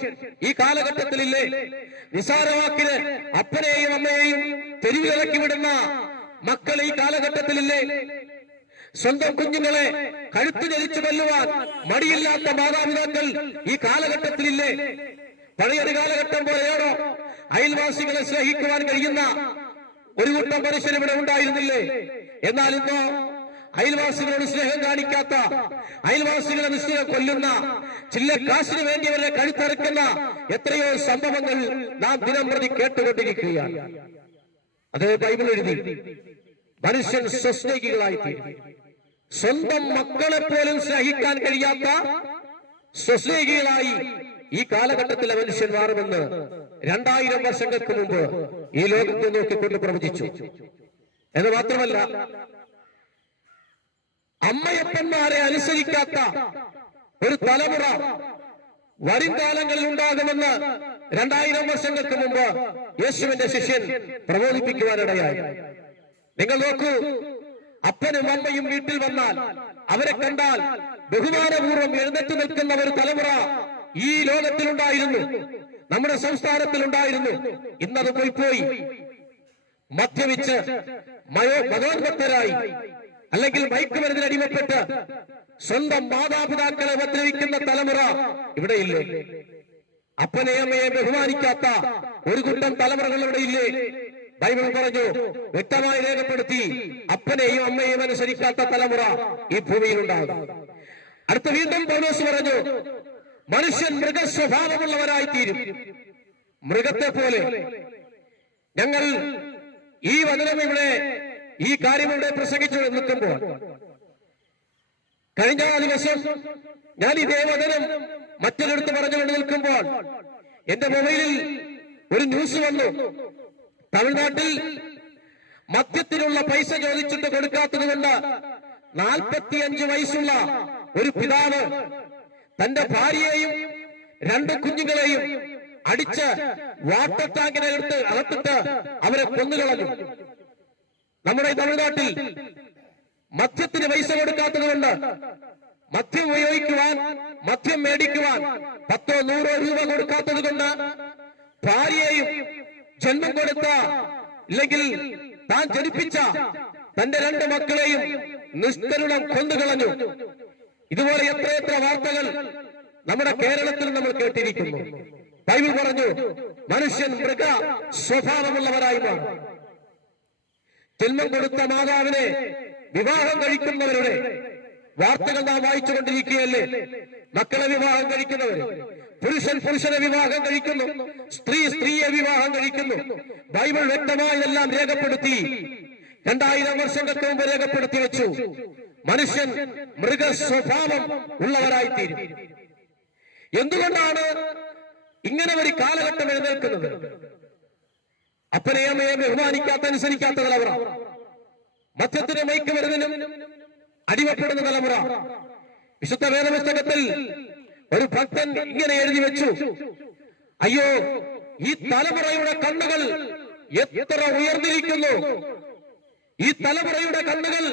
ഈ കാലഘട്ടത്തിലില്ലേ? നിസ്സാര വാക്കിന് അപ്പനെയും അമ്മയെയും തെരുവിലിറക്കി വിടുന്ന മക്കൾ ഈ കാലഘട്ടത്തിലില്ലേ? സ്വന്തം കുഞ്ഞുങ്ങളെ കഴുത്ത് ഞെരിച്ചു കൊല്ലുവാൻ മടിയില്ലാത്ത മാതാപിതാക്കൾ ഈ കാലഘട്ടത്തിലില്ലേ? പഴയൊരു കാലഘട്ടം പോലെയാണോ അയൽവാസികളെ സ്നേഹിക്കുവാൻ കഴിയുന്ന ഒരു കൂട്ടം മനുഷ്യർ ഇവിടെ ഉണ്ടായിരുന്നില്ലേ? എന്നാൽ ഇന്നോ അയൽവാസികളോട് സ്നേഹം കാണിക്കാത്ത, അയൽവാസികളെ നിശ്ചയം കൊല്ലുന്ന, ചില്ലക്കാശിന് വേണ്ടി അവരെ കഴുത്തറുക്കുന്ന എത്രയോ സംഭവങ്ങൾ നാം ദിനം പ്രതി കേട്ടുകൊണ്ടിരിക്കുകയാണ്. അത് ബൈബിൾ എഴുതി, മനുഷ്യൻ സ്വസ്നേഹികളായിത്തീരും. സ്വന്തം മക്കളെ പോലും സ്നേഹിക്കാൻ കഴിയാത്ത സ്വസ്നേഹികളായി ഈ കാലഘട്ടത്തിലെ മനുഷ്യൻ മാറുമെന്ന് 2000 വർഷങ്ങൾക്ക് മുമ്പ് ഈ ലോകത്തെ നോക്കിക്കൊണ്ട് പ്രവചിച്ചു. എന്ന് മാത്രമല്ല, അമ്മയപ്പന്മാരെ അനുസരിക്കാത്ത ഒരു തലമുറ വരും കാലങ്ങളിൽ ഉണ്ടാകുമെന്ന് 2000 വർഷങ്ങൾക്ക് മുമ്പ് യേശുവിന്റെ ശിഷ്യൻ പ്രബോധിപ്പിക്കുവാനിടയായി. നിങ്ങൾ നോക്കൂ, അപ്പനും അമ്മയും വീട്ടിൽ വന്നാൽ അവരെ കണ്ടാൽ ബഹുമാനപൂർവ്വം എഴുന്നേറ്റ് നിൽക്കുന്ന ഒരു തലമുറ ഈ ലോകത്തിലുണ്ടായിരുന്നു, നമ്മുടെ സംസ്ഥാനത്തിലുണ്ടായിരുന്നു. ഇന്നത് പോയി മദ്യപിച്ച് മതോന്മത്തരായി അല്ലെങ്കിൽ മയക്കുമരുന്നിന് അടിമപ്പെട്ട് സ്വന്തം മാതാപിതാക്കളെ ഉപദ്രവിക്കുന്ന തലമുറ ഇവിടെയില്ലേ? അപ്പനെയും അമ്മയെ ബഹുമാനിക്കാത്ത ഒരു കൂട്ടം തലമുറകൾ ഇവിടെയില്ലേ? ബൈബിൾ പറഞ്ഞു, വ്യക്തമായി രേഖപ്പെടുത്തി, അപ്പനെയും അമ്മയെയും അനുസരിക്കാത്ത തലമുറ ഈ ഭൂമിയിലുണ്ടാകും. അടുത്ത വീണ്ടും പൗലോസ് പറഞ്ഞു, മനുഷ്യൻ മൃഗസ്വഭാവമുള്ളവരായിത്തീരും, മൃഗത്തെ പോലെ. ഞങ്ങൾ ഈ വചനം ഇവിടെ, ഈ കാര്യം ഇവിടെ പ്രസംഗിച്ചു നിൽക്കുമ്പോൾ, കഴിഞ്ഞ ദിവസം ഞാൻ ഇതേ വചനം മറ്റൊരിടത്ത് പറഞ്ഞുകൊണ്ട് നിൽക്കുമ്പോൾ എന്റെ മൊബൈലിൽ ഒരു ന്യൂസ് വന്നു. തമിഴ്നാട്ടിൽ മദ്യത്തിനുള്ള പൈസ ചോദിച്ചിട്ട് കൊടുക്കാത്തത് കൊണ്ട് 45 വയസ്സുള്ള ഒരു പിതാവ് തന്റെ ഭാര്യയെയും 2 കുഞ്ഞുങ്ങളെയും അടിച്ച് വാട്ടർ ടാങ്കിനകത്ത് അകത്തിട്ട് അവരെ കൊന്നുകളഞ്ഞു. നമ്മുടെ തമിഴ്നാട്ടിൽ മദ്യത്തിന് പൈസ കൊടുക്കാത്തത് കൊണ്ട് മദ്യം ഉപയോഗിക്കുവാൻ, മദ്യം മേടിക്കുവാൻ 10-100 രൂപ കൊടുക്കാത്തത് കൊണ്ട് ഭാര്യയെയും ജന്മം കൊടുത്ത ഇല്ലെങ്കിൽ താൻ ജനിപ്പിച്ച തന്റെ 2 മക്കളെയും നിഷ്കരുണം കൊന്നുകളഞ്ഞു. ഇതുപോലെ എത്രയെത്ര വാർത്തകൾ നമ്മുടെ കേരളത്തിൽ നമ്മൾ കേട്ടിരിക്കുന്നു. ബൈബിൾ പറഞ്ഞു, മനുഷ്യൻ മൃഗ സ്വഭാവമുള്ളവരായി മാറും. ജന്മം കൊടുത്ത മാതാവിനെ വിവാഹം കഴിക്കുന്നവരുടെ വാർത്തകൾ നാം വായിച്ചുകൊണ്ടിരിക്കുകയല്ലേ? മക്കളെ വിവാഹം കഴിക്കുന്നവർ, പുരുഷൻ പുരുഷനെ വിവാഹം കഴിക്കുന്നു, സ്ത്രീ സ്ത്രീയെ വിവാഹം കഴിക്കുന്നു. ബൈബിൾ വ്യക്തമായി എല്ലാം രേഖപ്പെടുത്തി, 2000 വർഷങ്ങൾക്ക് മുമ്പ് രേഖപ്പെടുത്തി വെച്ചു. മനുഷ്യൻ മൃഗസ്വഭാവം ഉള്ളവരായിത്തീരും. എന്തുകൊണ്ടാണ് ഇങ്ങനെ ഒരു കാലഘട്ടം എഴുന്നേൽക്കുന്നത്? അപ്പനെയും അമ്മയെ ബഹുമാനിക്കാത്ത, അനുസരിക്കാത്ത തലമുറ, മദ്യത്തിന് മയക്കുമരുന്നിനും അടിമപ്പെടുന്ന തലമുറ. വിശുദ്ധ വേദപുസ്തകത്തിൽ ഒരു ഭക്തൻ ഇങ്ങനെ എഴുതി വെച്ചു, അയ്യോ, ഈ തലമുറയുടെ കണ്ണുകൾ എത്ര ഉയർന്നിരിക്കുന്നു, ഈ തലമുറയുടെ കണ്ണുകൾ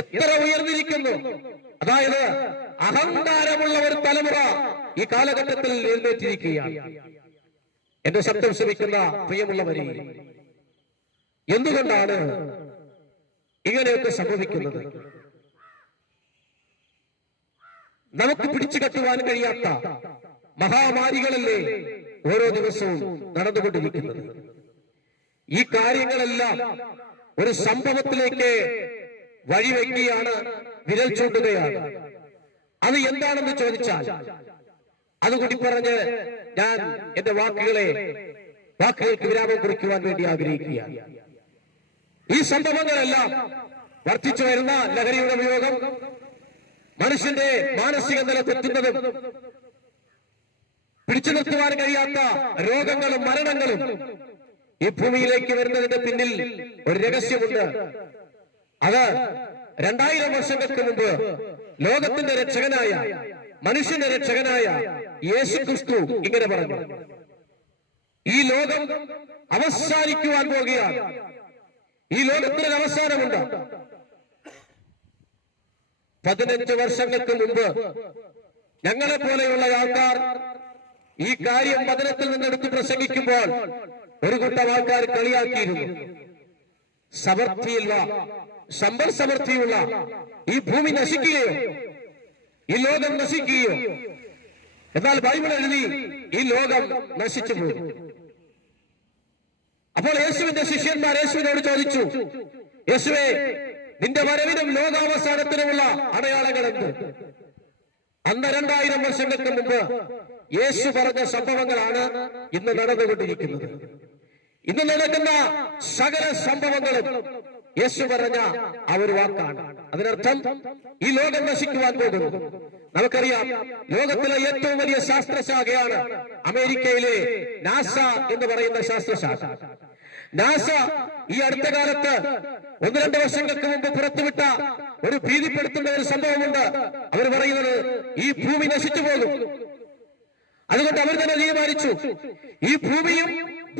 എത്ര ഉയർന്നിരിക്കുന്നു. അതായത് അഹങ്കാരമുള്ള ഒരു തലമുറ ഈ കാലഘട്ടത്തിൽ എഴുന്നേറ്റിരിക്കുകയാണ്. എന്റെ ശബ്ദം ശ്രമിക്കുന്ന പ്രിയമുള്ളവരെ, എന്തുകൊണ്ടാണ് ഇങ്ങനെയൊക്കെ സംഭവിക്കുന്നത്? നമുക്ക് പിടിച്ചു കെട്ടുവാൻ കഴിയാത്ത മഹാമാരികളല്ലേ ഓരോ ദിവസവും നടന്നുകൊണ്ടിരിക്കുന്നത്. ഈ കാര്യങ്ങളെല്ലാം ഒരു സംഭവത്തിലേക്ക് വഴിവെക്കുകയാണ്, വിരൽ ചൂണ്ടുകയാണ്. അത് എന്താണെന്ന് ചോദിച്ചാൽ അതുകൂടി പറഞ്ഞ് ഞാൻ എന്റെ വാക്കുകൾക്ക് വിരാമം കുറിക്കുവാൻ വേണ്ടി ആഗ്രഹിക്കുകയാണ്. ഈ സംഭവങ്ങളെല്ലാം വർദ്ധിച്ചു വരുന്ന ലഹരിയുടെ ഉപയോഗം, മനുഷ്യന്റെ മാനസിക നില തെറ്റുന്നതും, പിടിച്ചു നിർത്തുവാൻ കഴിയാത്ത രോഗങ്ങളും മരണങ്ങളും ഈ ഭൂമിയിലേക്ക് വരുന്നതിന്റെ പിന്നിൽ ഒരു രഹസ്യമുണ്ട്. അത് 2000 വർഷങ്ങൾക്ക് മുമ്പ് ലോകത്തിന്റെ രക്ഷകനായ, മനുഷ്യന്റെ രക്ഷകനായ യേശുക്രിസ്തു ഇങ്ങനെ പറഞ്ഞു, ഈ ലോകം അവസാനിക്കുവാൻ പോകുകയാണ്. ഈ ലോകത്തിന് അവസാനമുണ്ട്. 15 വർഷങ്ങൾക്ക് മുമ്പ് ഞങ്ങളെ പോലെയുള്ള ആൾക്കാർ ഈ കാര്യം വചനത്തിൽ നിന്നെടുത്ത് പ്രസംഗിക്കുമ്പോൾ ഒരു കൂട്ടം ആൾക്കാർ കളിയാക്കിയിരുന്നു. സമ്പൽ സമൃദ്ധിയുള്ള ഈ ഭൂമി നശിക്കുകയോ, ഈ ലോകം നശിക്കുകയോ? എന്നാൽ ബൈബിൾ എഴുതി, ഈ ലോകം നശിച്ചു പോകും. അപ്പോൾ യേശുവിന്റെ ശിഷ്യന്മാർ യേശുവിനോട് ചോദിച്ചു, യേശുവേ, നിന്റെ വരവിനും ലോകാവസാനത്തിനുമുള്ള അടയാളങ്ങൾ എന്ത്? അന്ന് 2000 വർഷങ്ങൾക്ക് മുമ്പ് യേശു പറഞ്ഞ സംഭവങ്ങളാണ് ഇന്ന് നടന്നുകൊണ്ടിരിക്കുന്നത്. ഇന്ന് നടക്കുന്ന സകല സംഭവങ്ങളും യേശു പറഞ്ഞ ആ ഒരു വാക്കാണ്. അതിനർത്ഥം ഈ ലോകം നശിക്കുവാൻ പോകുന്നു. നമുക്കറിയാം, ലോകത്തിലെ ഏറ്റവും വലിയ ശാസ്ത്രശാഖയാണ് അമേരിക്കയിലെ നാസ എന്ന് പറയുന്ന ശാസ്ത്രശാഖ. നാസ ഈ അടുത്ത കാലത്ത് 1-2 വർഷങ്ങൾക്ക് മുമ്പ് പുറത്തുവിട്ട ഒരു ഭീതിപ്പെടുത്തുന്ന ഒരു സംഭവമുണ്ട്. അവർ പറയുന്നത് ഈ ഭൂമി നശിച്ചു പോകും. അതുകൊണ്ട് അവർ തന്നെ തീരുമാനിച്ചു, ഈ ഭൂമിയും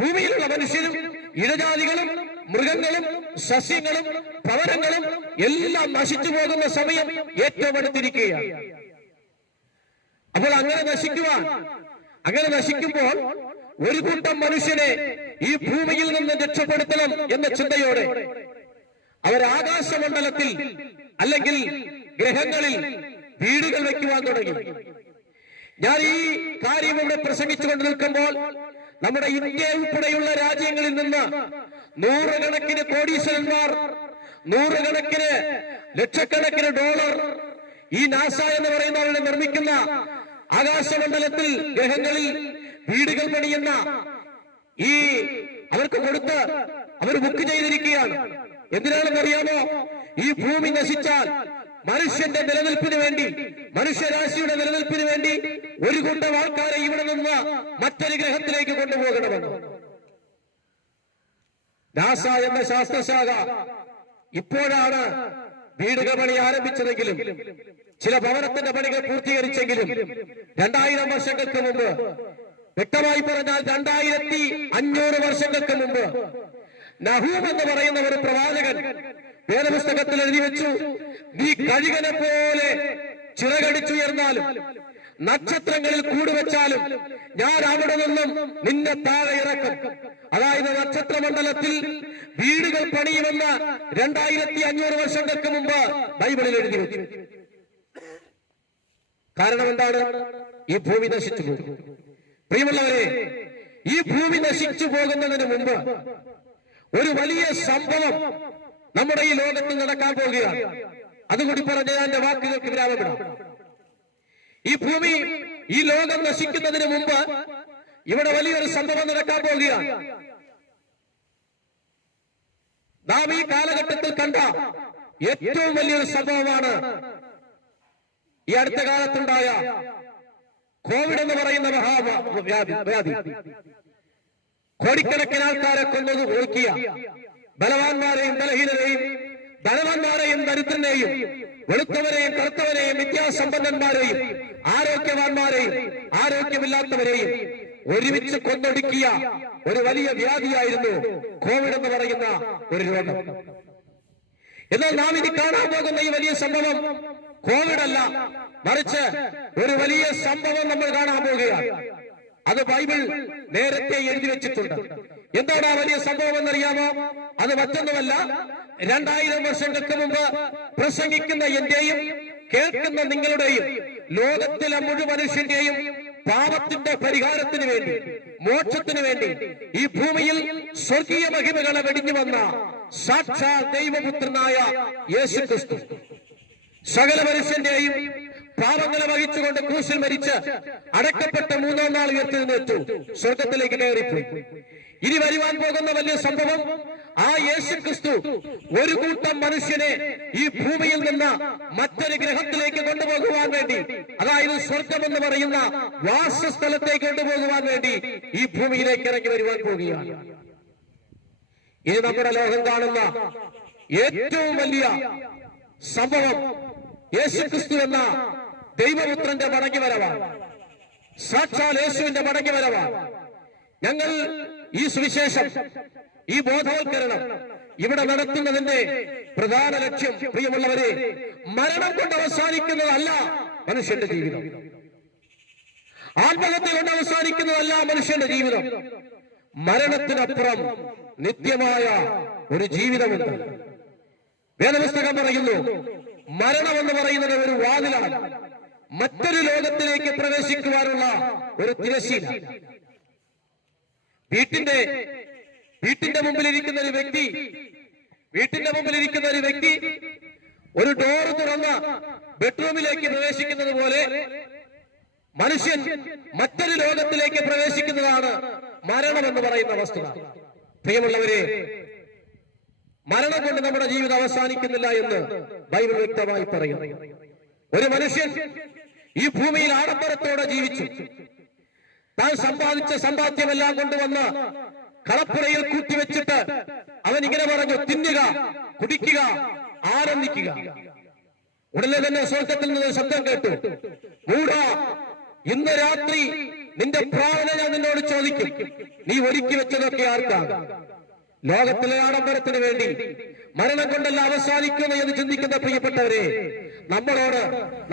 ഭൂമിയിലുള്ള മനുഷ്യരും ഇഴജാതികളും മൃഗങ്ങളും സസ്യങ്ങളും ഭവനങ്ങളും എല്ലാം നശിച്ചു പോകുന്ന സമയം ഏറ്റവും അടുത്തിരിക്കുകയാണ്. അപ്പോൾ അങ്ങനെ നശിക്കുമ്പോൾ ഒരു കൂട്ടം മനുഷ്യനെ ഈ ഭൂമിയിൽ നിന്ന് രക്ഷപ്പെടുത്തണം എന്ന ചിന്തയോടെ അവർ ആകാശമണ്ഡലത്തിൽ അല്ലെങ്കിൽ ഗ്രഹങ്ങളിൽ വീടുകൾ വയ്ക്കുവാൻ തുടങ്ങി. ഞാൻ ഈ കാര്യം ഇവിടെ പ്രസംഗിച്ചുകൊണ്ട് നിൽക്കുമ്പോൾ നമ്മുടെ ഇന്ത്യ ഉൾപ്പെടെയുള്ള രാജ്യങ്ങളിൽ നിന്ന് നൂറുകണക്കിന് കോടീശ്വരന്മാർ, നൂറുകണക്കിന് ലക്ഷക്കണക്കിന് ഡോളർ ഈ നാസ എന്ന് പറയുന്നവരുടെ നിർമ്മിക്കുന്ന ആകാശമണ്ഡലത്തിൽ ഗ്രഹങ്ങളിൽ വീടുകൾ പണിയുന്ന ഈ അവർക്ക് കൊടുത്ത് അവർ ബുക്ക് ചെയ്തിരിക്കുകയാണ്. എന്തിനാണെന്ന് അറിയാമോ? ഈ ഭൂമി നശിച്ചാൽ മനുഷ്യന്റെ നിലനിൽപ്പിന് വേണ്ടി, മനുഷ്യരാശിയുടെ നിലനിൽപ്പിന് വേണ്ടി ഒരു കൂട്ടം ആൾക്കാരെ ഇവിടെ നിന്ന് മറ്റൊരു ഗ്രഹത്തിലേക്ക് കൊണ്ടുപോകണമെന്ന്. നാസ എന്ന ശാസ്ത്രശാഖ ഇപ്പോഴാണ് വീടുകൾ പണി ആരംഭിച്ചതെങ്കിലും, ചില ഭവനത്തിന്റെ പണികൾ പൂർത്തീകരിച്ചെങ്കിലും 2000 വർഷങ്ങൾക്ക് മുമ്പ്, വ്യക്തമായി പറഞ്ഞാൽ 2500 വർഷങ്ങൾക്ക് മുമ്പ് നഹൂം എന്ന് പറയുന്ന ഒരു പ്രവാചകൻ വേദപുസ്തകത്തിൽ എഴുതി വെച്ചു, നീ കഴുകനെ പോലെ ചിറകടിച്ചുയർന്നാലും നക്ഷത്രങ്ങളിൽ കൂടുവെച്ചാലും ഞാൻ അവിടെ നിന്നും നിന്നെ താഴെ ഇറക്കും. അതായത് നക്ഷത്രമണ്ഡലത്തിൽ വീടുകൾ പണിയുമെന്ന് 2500 വർഷങ്ങൾക്ക് മുമ്പ് ബൈബിളിൽ എഴുതി വെച്ചു. കാരണം എന്താണ്? ഈ ഭൂമി നശിച്ചു പോകും. പ്രിയമുള്ളവരെ, ഈ ഭൂമി നശിച്ചു പോകുന്നതിന് മുമ്പ് ഒരു വലിയ സംഭവം നമ്മുടെ ഈ ലോകത്ത് നടക്കാൻ പോവുകയാണ്. അതുകൂടി പറഞ്ഞ് ഞാൻ എന്റെ വാക്കുകൾക്ക് വിരാമമിടാം. ഈ ലോകം നശിക്കുന്നതിന് മുമ്പ് ഇവിടെ വലിയൊരു സംഭവം നടക്കാൻ പോവുകയാണ്. നാം ഈ കാലഘട്ടത്തിൽ കണ്ട ഏറ്റവും വലിയൊരു സംഭവമാണ് ഈ അടുത്ത കാലത്തുണ്ടായ കോവിഡ് എന്ന് പറയുന്ന മഹാവ്യാധി. കോടിക്കണക്കിന് ആൾക്കാരെ കൊന്നത് ഒഴുക്കിയ, ബലവാന്മാരെയും ബലഹീനരെയും, ധനവാന്മാരെയും ദരിദ്രനെയും, വെളുത്തവരെയും കറുത്തവരെയും, വിദ്യാസമ്പന്നന്മാരെയും ആരോഗ്യവാന്മാരെയും ആരോഗ്യമില്ലാത്തവരെയും ഒരുമിച്ച് കൊന്നൊടുക്കിയ ഒരു വലിയ വ്യാധിയായിരുന്നു കോവിഡ് എന്ന് പറയുന്ന ഒരു രോഗം. എന്നാൽ നാം ഇനി കാണാൻ പോകുന്ന ഈ വലിയ സംഭവം കോവിഡ് അല്ല, മറിച്ച് ഒരു വലിയ സംഭവം നമ്മൾ കാണാൻ പോവുകയാണ്. അത് ബൈബിൾ നേരത്തെ എഴുതി വെച്ചിട്ടുണ്ട്. എന്താണ് ആ വലിയ സംഭവം എന്നറിയാമോ? അത് മറ്റൊന്നുമല്ല, 2000 വർഷങ്ങൾക്ക് മുമ്പ് പ്രസംഗിക്കുന്ന എന്റെയും കേൾക്കുന്ന നിങ്ങളുടെയും ലോകത്തിലെ മുഴുവൻ മനുഷ്യന്റെയും പാപത്തിന്റെ പരിഹാരത്തിന് വേണ്ടി, മോക്ഷത്തിന് വേണ്ടി ഈ ഭൂമിയിൽ സ്വർഗീയ മഹിമകളെ വെടിഞ്ഞു വന്ന സാക്ഷാൽ ദൈവപുത്രനായ യേശുക്രിസ്തു സകല മനുഷ്യന്റെയും പാപങ്ങളെ വഹിച്ചുകൊണ്ട് ക്രൂശിൽ മരിച്ച് അടക്കപ്പെട്ട 3-ാം നാൾ ഉയർത്തെഴുന്നേറ്റു, സ്വർഗത്തിലേക്ക് കയറിപ്പോയി. ഇനി വരുവാൻ പോകുന്ന വലിയ സംഭവം, ആ യേശുക്രിസ്തു ഒരു കൂട്ടം മനുഷ്യനെ ഈ ഭൂമിയിൽ നിന്ന് മറ്റൊരു ഗ്രഹത്തിലേക്ക് കൊണ്ടുപോകുവാൻ വേണ്ടി, അതായത് സ്വർഗം എന്ന് പറയുന്ന വാസസ്ഥലത്തേക്ക് കൊണ്ടുപോകുവാൻ വേണ്ടി ഈ ഭൂമിയിലേക്ക് ഇറങ്ങി വരുവാൻ പോവുകയാണ്. ഇത് നമ്മുടെ ലോകം കാണുന്ന ഏറ്റവും വലിയ സംഭവം യേശുക്രിസ്തു എന്ന ദൈവപുത്രന്റെ മടങ്ങിവരവാണ്. സാക്ഷാൽ യേശുവിന്റെ മടങ്ങിവരവാണ്. ഞങ്ങൾ ഈ സുവിശേഷം, ഈ ബോധവൽക്കരണം ഇവിടെ നടത്തുന്നതിന്റെ പ്രധാന ലക്ഷ്യം, പ്രിയമുള്ളവരെ, മരണം കൊണ്ട് അവസാനിക്കുന്നതല്ല മനുഷ്യന്റെ ജീവിതം. ആത്മഹത്യ കൊണ്ട് അവസാനിക്കുന്നതല്ല മനുഷ്യന്റെ ജീവിതം. മരണത്തിനപ്പുറം നിത്യമായ ഒരു ജീവിതമുണ്ട്. വേദപുസ്തകം പറയുന്നു, മരണം എന്ന് പറയുന്നത് ഒരു വാതിലാണ്, മറ്റൊരു ലോകത്തിലേക്ക് പ്രവേശിക്കുവാനുള്ള ഒരു തിരശ്ശീല. വീട്ടിന്റെ മുമ്പിലിരിക്കുന്ന ഒരു വ്യക്തി ഒരു ഡോർ തുറന്ന് ബെഡ്റൂമിലേക്ക് പ്രവേശിക്കുന്നത് പോലെ മനുഷ്യൻ മറ്റൊരു ലോകത്തിലേക്ക് പ്രവേശിക്കുന്നതാണ് മരണം എന്ന് പറയുന്ന വസ്തുത. പ്രിയമുള്ളവരെ, മരണം കൊണ്ട് നമ്മുടെ ജീവിതം അവസാനിക്കുന്നില്ല എന്ന് ബൈബിൾ വ്യക്തമായി പറയുന്നു. ഒരു മനുഷ്യൻ ഈ ഭൂമിയിൽ ആഡംബരത്തോടെ ജീവിച്ചു. താൻ സമ്പാദിച്ച സമ്പാദ്യമെല്ലാം കൊണ്ടുവന്ന് കളപ്പുരയിൽ കൂട്ടിവെച്ചിട്ട് അവൻ ഇങ്ങനെ പറഞ്ഞു, തിന്നുക, കുടിക്കുക, ആനന്ദിക്കുക. ഉടനെ തന്നെ സ്വർഗത്തിൽ നിന്ന് ശബ്ദം കേട്ടു, മൂഢ, ഇന്ന് രാത്രി നിന്റെ പ്രാണനെ ഞാൻ നിന്നോട് ചോദിക്കും, നീ ഒരുക്കി വെച്ചതൊക്കെ ആർക്കാണ്? ലോകത്തിലെ ആഡംബരത്തിന് വേണ്ടി മരണം കൊണ്ടല്ല അവസാനിക്കുന്നു എന്ന് ചിന്തിക്കുന്ന പ്രിയപ്പെട്ടവരെ, നമ്മളോട്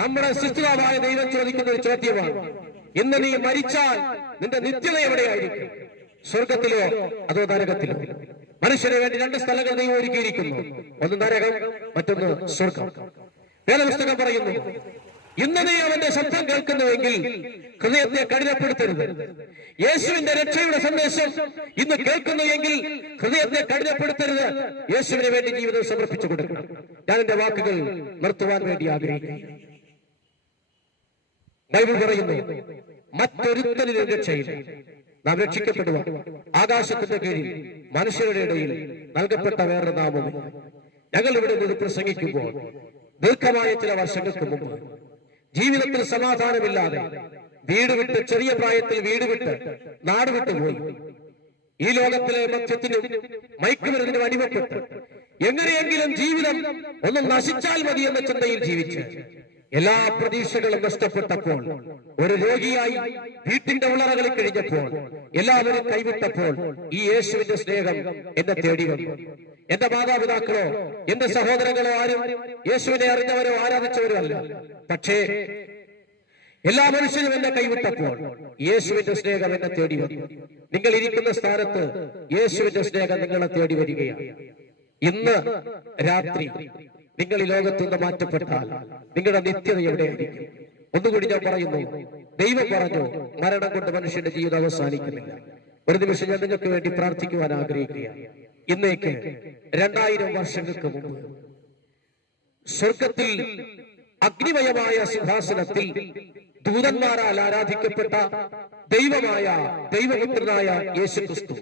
നമ്മുടെ സൃഷ്ടിതാവായ ദൈവം ചോദിക്കുന്ന ഒരു ചോദ്യമാണ്, ഇന്ന് നീ മരിച്ചാൽ നിന്റെ നിത്യത എവിടെയായിരിക്കും? സ്വർഗത്തിലോ അതോ നരകത്തിലോ? മനുഷ്യന് വേണ്ടി രണ്ട് സ്ഥലങ്ങൾ ദൈവം ഒരുക്കിയിരിക്കുന്നു, ഒന്ന് നരകം, മറ്റൊന്ന് സ്വർഗം. വേദപുസ്തകം പറയുന്നു, ഇന്ന് നീ അവന്റെ ശബ്ദം കേൾക്കുന്നുവെങ്കിൽ ഹൃദയത്തെ കഠിനപ്പെടുത്തരുത്. യേശുവിന്റെ രക്ഷയുടെ സന്ദേശം ഇന്ന് കേൾക്കുന്നുവെങ്കിൽ ഹൃദയത്തെ കഠിനപ്പെടുത്തരുത്. യേശുവിന് വേണ്ടി ജീവിതം സമർപ്പിച്ചു കൊടുക്കണം. ഞാൻ എന്റെ വാക്കുകൾ നിർത്തുവാൻ വേണ്ടി ആഗ്രഹിക്കുന്നു. ബൈബിൾ പറയുന്നു, മറ്റൊരുത്തനിലും രക്ഷയില്ല. നാം രക്ഷിക്കപ്പെടുക ആകാശത്തിന്റെ കീഴിൽ മനുഷ്യരുടെ ഇടയിൽ നൽകപ്പെട്ട വേറെ നാമവും. ഞങ്ങൾ ഇവിടെ നിന്ന് പ്രസംഗിക്കുമ്പോൾ ദീർഘമായ ചില വർഷങ്ങൾക്ക് മുമ്പ് ജീവിതത്തിൽ സമാധാനമില്ലാതെ വീട് വിട്ട്, ചെറിയ പ്രായത്തിൽ വീട് വിട്ട് നാട് വിട്ടുപോയി. ഈ ലോകത്തിലെ മദ്യത്തിനും മയക്കുമരുന്നിനും അടിമപ്പെട്ട് എങ്ങനെയെങ്കിലും ജീവിതം ഒന്നും നശിച്ചാൽ മതി എന്ന ചിന്തയിൽ ജീവിച്ച് എല്ലാ പ്രതീക്ഷകളും നഷ്ടപ്പെട്ടപ്പോൾ, ഒരു രോഗിയായി വീട്ടിന്റെ ഉള്ളറകളിൽ കഴിഞ്ഞപ്പോൾ, എല്ലാവരും കൈവിട്ടപ്പോൾ ഈ യേശുവിന്റെ സ്നേഹം എന്നെ തേടി വന്നു. എന്റെ മാതാപിതാക്കളോ എന്റെ സഹോദരങ്ങളോ ആരും യേശുവിനെ അറിഞ്ഞവരോ ആരാധിച്ചവരോ അല്ല. പക്ഷേ എല്ലാ മനുഷ്യരും എന്നെ കൈവിട്ടപ്പോൾ യേശുവിന്റെ സ്നേഹം എന്നെ തേടി വന്നു. നിങ്ങൾ ഇരിക്കുന്ന സ്ഥാനത്ത് യേശുവിന്റെ സ്നേഹം നിങ്ങളെ തേടി വരികയാണ്. ഇന്ന് രാത്രി നിങ്ങൾ ഈ ലോകത്തു നിന്ന് മാറ്റപ്പെട്ടാൽ നിങ്ങളുടെ നിത്യത എവിടെയായിരിക്കും? ഒന്നുകൂടി ഞാൻ പറയുന്നു, ദൈവം പറഞ്ഞു, മരണം കൊണ്ട് മനുഷ്യന്റെ ജീവിതം അവസാനിക്കുന്നില്ല. ഒരു നിമിഷം ഞാൻ നിങ്ങൾക്ക് വേണ്ടി പ്രാർത്ഥിക്കുവാൻ ആഗ്രഹിക്കുകയാണ്. ഇന്നേക്ക് 2000 വർഷങ്ങൾക്ക് മുമ്പ് സ്വർഗത്തിൽ അഗ്നിമയമായ സിംഹാസനത്തിൽ ദൂതന്മാരാൽ ആരാധിക്കപ്പെട്ട ദൈവമായ ദൈവപുത്രനായ യേശുക്രിസ്തു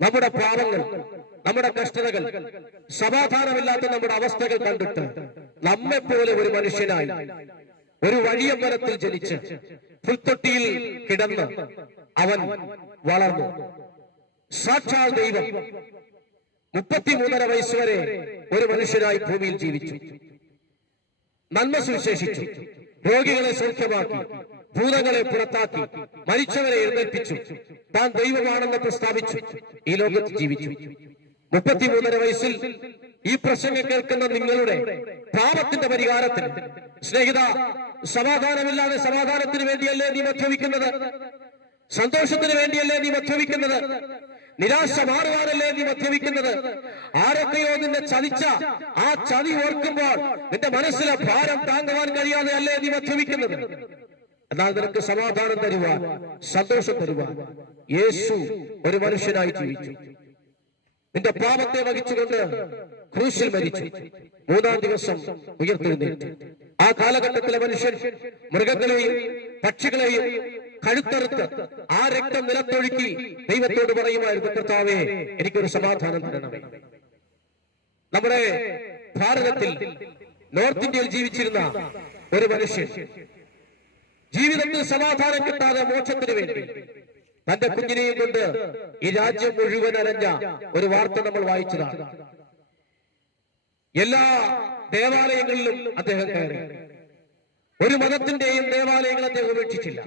നമ്മുടെ പാപങ്ങൾ, നമ്മുടെ കഷ്ടതകൾ, സമാധാനമില്ലാത്ത നമ്മുടെ അവസ്ഥകൾ കണ്ടിട്ട് നമ്മെപ്പോലെ ഒരു മനുഷ്യനായി ഒരു വഴിയമ്പലത്തിൽ ജനിച്ച് പുൽത്തൊട്ടിയിൽ കിടന്ന് അവൻ വളർന്നു. സാക്ഷാൽ ദൈവം 33.5 വയസ്സുവരെ ഒരു മനുഷ്യനായി ഭൂമിയിൽ ജീവിച്ചു. നന്മ സുവിശേഷിച്ചു, രോഗികളെ സൗഖ്യമാക്കി, ഭൂതങ്ങളെ പുറത്താക്കി, മരിച്ചവരെ എഴുന്നേൽപ്പിച്ചു, താൻ ദൈവമാണെന്ന് പ്രസ്താവിച്ചു, ഈ ലോകത്ത് ജീവിച്ചു. 33.5 വയസ്സിൽ ഈ പ്രസംഗം കേൾക്കുന്ന നിങ്ങളുടെ പാപത്തിന്റെ പരിഹാരത്തിന്, സ്നേഹിത, സമാധാനമില്ലാതെ സമാധാനത്തിന് വേണ്ടിയല്ലേ നീ മദ്യപിക്കുന്നത്? സന്തോഷത്തിന് വേണ്ടിയല്ലേ നീ മദ്യപിക്കുന്നത്? നിരാശ മാറുവാനല്ലേ നീ മദ്യപിക്കുന്നത്? ആരൊക്കെയോ നിന്നെ ചതിച്ച ആ ചതി ഓർക്കുമ്പോൾ നിന്റെ മനസ്സിലെ ഭാരം താങ്ങുവാൻ കഴിയാതെ അല്ലേ നീ മദ്യപിക്കുന്നത്? എന്നാൽ നിനക്ക് സമാധാനം തരുവാൻ, സന്തോഷം തരുവാൻ യേശു ഒരു മനുഷ്യനായി ജീവിച്ചു. നിന്റെ പാപത്തെ വഹിച്ചുകൊണ്ട് ക്രൂശിൽ മരിച്ചു, 3-ാം ദിവസം ഉയർത്തെഴുന്നേറ്റു. ആ കാലഘട്ടത്തിലെ മനുഷ്യൻ മൃഗങ്ങളെയും പക്ഷികളെയും കഴുത്തറുത്ത് ആ രക്തം നിലത്തൊഴുക്കി ദൈവത്തോട് പറയുമായിരുന്നു, കർത്താവേ, എനിക്കൊരു സമാധാനം തരണമേ. നമ്മുടെ ഭാരതത്തിൽ, നോർത്ത് ഇന്ത്യയിൽ ജീവിച്ചിരുന്ന ഒരു മനുഷ്യൻ ജീവിതത്തിൽ സമാധാനം കിട്ടാതെ മോക്ഷത്തിന് വേണ്ടി തന്റെ കുഞ്ഞിനെയും കൊണ്ട് ഈ രാജ്യം മുഴുവൻ അലഞ്ഞ ഒരു വാർത്ത നമ്മൾ വായിച്ചതാണ്. എല്ലാ ദേവാലയങ്ങളിലും അദ്ദേഹം കയറി. ഒരു മതത്തിന്റെയും ദേവാലയങ്ങൾ അദ്ദേഹം ഉപേക്ഷിച്ചില്ല.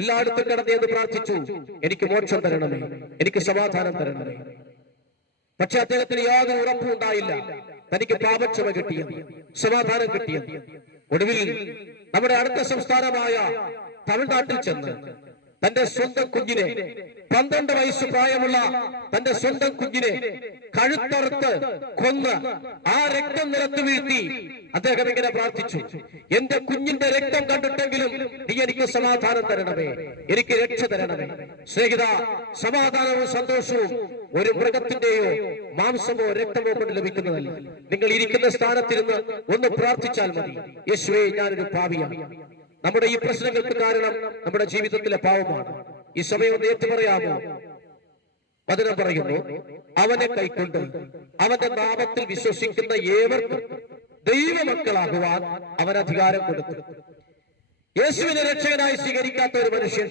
എല്ലായിടത്തും കടന്നു പ്രാർത്ഥിച്ചു, എനിക്ക് മോക്ഷം തരണമേ, എനിക്ക് സമാധാനം തരണമേ. പക്ഷെ അദ്ദേഹത്തിന് യാതൊരു ഉറപ്പും ഉണ്ടായില്ല തനിക്ക് പാപക്ഷമ കിട്ടിയെന്ന്, സമാധാനം കിട്ടിയെന്ന്. ഒടുവിൽ നമ്മുടെ അടുത്ത സംസ്ഥാനമായ തമിഴ്നാട്ടിൽ ചെന്ന് തന്റെ സ്വന്തം കുഞ്ഞിനെ, 12 വയസ്സ് പ്രായമുള്ള തന്റെ സ്വന്തം കുഞ്ഞിനെ കഴുത്തറുത്ത് കൊന്ന് ആ രക്തം നിലത്ത് വീഴ്ത്തി അദ്ദേഹം ഇങ്ങനെ പ്രാർത്ഥിച്ചു, എന്റെ കുഞ്ഞിന്റെ രക്തം കണ്ടിട്ടെങ്കിലും നീ എനിക്ക് സമാധാനം തരണമേ, എനിക്ക് രക്ഷ തരണമേ. സ്നേഹിത, സമാധാനവും സന്തോഷവും ഒരു മൃഗത്തിന്റെയോ മാംസമോ രക്തമോ കൊണ്ട് ലഭിക്കുന്നതല്ല. നിങ്ങൾ ഇരിക്കുന്ന സ്ഥാനത്തിരുന്ന് ഒന്ന് പ്രാർത്ഥിച്ചാൽ മതി, യേശുവേ, ഞാനൊരു പാപിയാണ്. നമ്മുടെ ഈ പ്രശ്നങ്ങൾക്ക് കാരണം നമ്മുടെ ജീവിതത്തിലെ പാവമാണ്. ഈ സമയം ഒന്ന് ഏറ്റു പറയാമോ? വചനം പറയുന്നു, അവനെ കൈക്കൊണ്ട് അവന്റെ നാമത്തിൽ വിശ്വസിക്കുന്ന ഏവർക്കും ദൈവമക്കളാകുവാൻ അവൻ അധികാരം കൊടുത്തു. യേശുവിനെ രക്ഷകനായി സ്വീകരിക്കാത്ത ഒരു മനുഷ്യൻ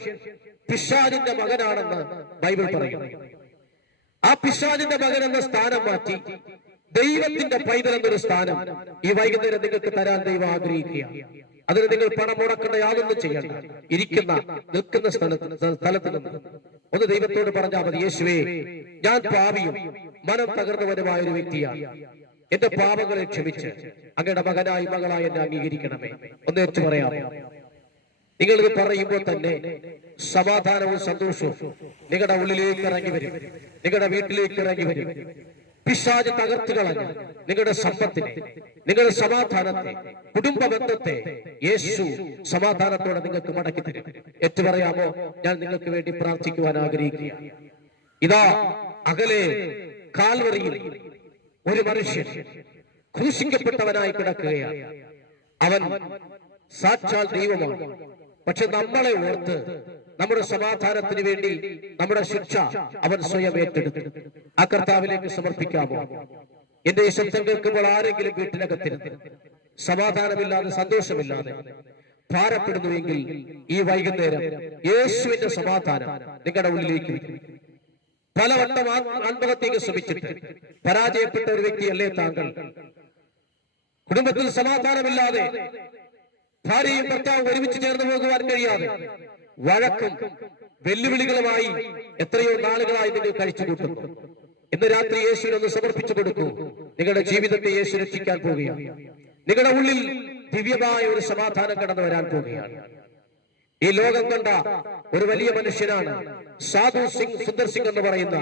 പിശാചിന്റെ മകനാണെന്ന് ബൈബിൾ പറയുന്നു. ആ പിശാചിന്റെ മകൻ എന്ന സ്ഥാനം മാറ്റി ദൈവത്തിന്റെ പൈതൽ എന്നൊരു സ്ഥാനം ഈ വൈകുന്നേരം നിങ്ങൾക്ക് തരാൻ ദൈവം ആഗ്രഹിക്കുക. അതിന് നിങ്ങൾ പണം മുടക്കേണ്ട യാതൊന്നും ചെയ്യണ്ട. നിൽക്കുന്ന സ്ഥലത്ത് നിന്ന് ഒന്ന് ദൈവത്തോട് പറഞ്ഞാൽ മതി, യേശുവേ, ഞാൻ പാപിയും മനം തകർന്നവനുമായ ഒരു വ്യക്തിയാണ്. എന്റെ പാപങ്ങളെ ക്ഷമിച്ച് അങ്ങയുടെ മകനായി മകളായി എന്നെ അംഗീകരിക്കണമേ. ഒന്ന് ഏറ്റു പറയാമോ? നിങ്ങളിത് പറയുമ്പോൾ തന്നെ സമാധാനവും സന്തോഷവും നിങ്ങളുടെ ഉള്ളിലേക്ക് ഇറങ്ങി വരും, നിങ്ങളുടെ വീട്ടിലേക്ക് ഇറങ്ങി വരും. പിശാച് തകർത്ത് കളഞ്ഞ് നിങ്ങളുടെ സമ്പത്തിനെ, നിങ്ങളുടെ സമാധാനത്തെ, കുടുംബ ബന്ധത്തെ യേശു സമാധാനത്തോടെ നിങ്ങൾക്ക് മടക്കി തരും. ഏറ്റു പറയാമോ? ഞാൻ നിങ്ങൾക്ക് വേണ്ടി പ്രാർത്ഥിക്കുവാൻ ആഗ്രഹിക്കുക. ഇതാ അകലെ കാൽവറിയിൽ ഒരു മനുഷ്യൻ ക്രൂശിക്കപ്പെട്ടവനായി കിടക്കുകയാണ്. അവൻ സാക്ഷാൽ ദൈവമാണ്. പക്ഷെ നമ്മളെ ഓർത്ത് നമ്മുടെ സമാധാനത്തിന് വേണ്ടി നമ്മുടെ ശിക്ഷ അവൻ സ്വയം ഏറ്റെടുത്തു. ആ കർത്താവിലേക്ക് സമർപ്പിക്കാമോ? എന്റെ ഈ ശബ്ദം കേൾക്കുമ്പോൾ ആരെങ്കിലും വീട്ടിനകത്തിരുന്ന് സമാധാനമില്ലാതെ, സന്തോഷമില്ലാതെ ഭാരപ്പെടുന്നുവെങ്കിൽ ഈ വൈകുന്നേരം യേശുവിന്റെ സമാധാനം നിങ്ങളുടെ ഉള്ളിലേക്ക് വരും. പലവട്ടം ആത്മഹത്യക്ക് ശ്രമിച്ചിട്ട് പരാജയപ്പെട്ട ഒരു വ്യക്തിയല്ലേ താങ്കൾ? കുടുംബത്തിൽ സമാധാനമില്ലാതെ, ഭാര്യയും ഭർത്താവും ഒരുമിച്ച് ചേർന്ന് പോകുവാൻ കഴിയാതെ, വഴക്കും വെല്ലുവിളികളുമായി എത്രയോ നാളുകളായി നിങ്ങൾ കഴിച്ചു കൂട്ടുന്നു. ഇന്ന് രാത്രി യേശുവിനൊന്ന് സമർപ്പിച്ചു കൊടുക്കൂ. നിങ്ങളുടെ ജീവിതത്തെ യേശു രക്ഷിക്കാൻ പോവുകയാണ്. നിങ്ങളുടെ ഉള്ളിൽ ദിവ്യമായ ഒരു സമാധാനം കടന്നു വരാൻ പോവുകയാണ്. ഈ ലോകം കണ്ട ഒരു വലിയ മനുഷ്യനാണ് സാധു സിംഗ്, സുന്ദർ സിംഗ് എന്ന് പറയുന്ന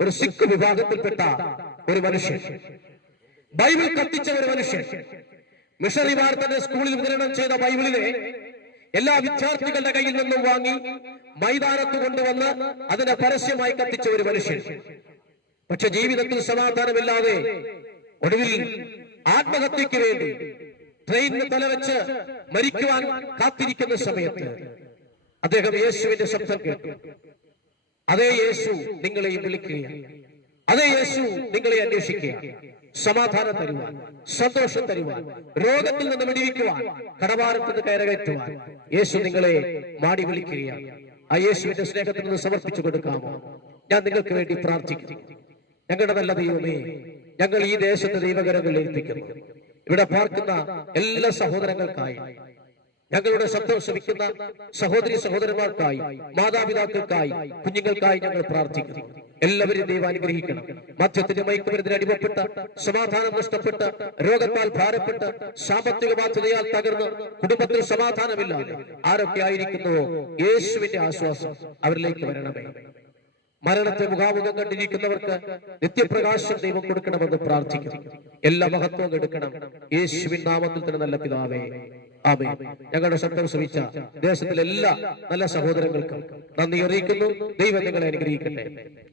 ഒരു സിഖ് വിഭാഗത്തിൽപ്പെട്ട ഒരു മനുഷ്യൻ. ബൈബിൾ കത്തിച്ച ഒരു മനുഷ്യൻ. മിഷണറിമാർ തന്നെ സ്കൂളിൽ വിതരണം ചെയ്ത ബൈബിളിലെ എല്ലാ വിദ്യാർത്ഥികളുടെ കയ്യിൽ നിന്നും വാങ്ങി മൈതാനത്ത് കൊണ്ടുവന്ന് അതിനെ പരസ്യമായി കത്തിച്ച ഒരു മനുഷ്യൻ. പക്ഷെ ജീവിതത്തിൽ സമാധാനമില്ലാതെ ഒടുവിൽ ആത്മഹത്യക്ക് വേണ്ടി ട്രെയിനിന് തലവെച്ച് മരിക്കുവാൻ കാത്തിരിക്കുന്ന സമയത്ത് അദ്ദേഹം യേശുവിന്റെ ശബ്ദം കേട്ടു. അതേ യേശു നിങ്ങളെയും വിളിക്കുകയാണ്. അതേ യേശു നിങ്ങളെ അന്വേഷിക്കുകയാണ്. സമാധാനം തരുവാൻ, സന്തോഷം തരുവാൻ, രോഗത്തിൽ നിന്ന് വിടിവിക്കുവാൻ, കടഭാരത്തിൽ നിന്ന് കയറകയറ്റുവാൻ യേശു നിങ്ങളെ മാടി വിളിക്കുകയാണ്. ആ യേശുവിന്റെ സ്നേഹത്തിൽ നിന്ന് സമർപ്പിച്ചു കൊടുക്കാമോ? ഞാൻ നിങ്ങൾക്ക് വേണ്ടി പ്രാർത്ഥിക്കുന്നു. ഞങ്ങളുടെ നല്ല ദൈവമേ, ഞങ്ങൾ ഈ ദേശത്തെ ദൈവകരങ്ങളിൽ ഏൽപ്പിക്കുന്നു. ഇവിടെ പാർക്കുന്ന എല്ലാ സഹോദരങ്ങൾക്കായി, ഞങ്ങളുടെ ശബ്ദം ശ്രമിക്കുന്ന സഹോദരി സഹോദരന്മാർക്കായി, മാതാപിതാക്കൾക്കായി, കുഞ്ഞുങ്ങൾക്കായി ഞങ്ങൾ പ്രാർത്ഥിക്കുന്നു. എല്ലാവരും ദൈവം അനുഗ്രഹിക്കണം. മദ്യത്തിന്റെ മയക്കുമരുന്നിന് അടിമപ്പെട്ട്, സമാധാനം നഷ്ടപ്പെട്ട്, രോഗത്താൽ ഭാരപ്പെട്ട്, സാമ്പത്തിക ബാധ്യതയാൽ തകർന്ന്, കുടുംബത്തിൽ സമാധാനമില്ലാതെ ആരൊക്കെ ആയിരിക്കുന്നുവോ യേശുവിന്റെ ആശ്വാസം അവരിലേക്ക് വരണമേ. മരണത്തെ മുഖാമുഖം കണ്ടിരിക്കുന്നവർക്ക് നിത്യപ്രകാശം ദൈവം കൊടുക്കണമെന്ന് പ്രാർത്ഥിക്കുന്നു. എല്ലാ മഹത്വവും എടുക്കണം യേശുവിൻ നാമത്തിൽ തന്നെ. നല്ല പിതാവേ, ആമേൻ. ഞങ്ങളുടെ ശബ്ദം ശ്രമിച്ച ദേശത്തിലെ എല്ലാ നല്ല സഹോദരങ്ങൾക്കും നന്ദി അറിയിക്കുന്നു. ദൈവം നിങ്ങളെ അനുഗ്രഹിക്കട്ടെ.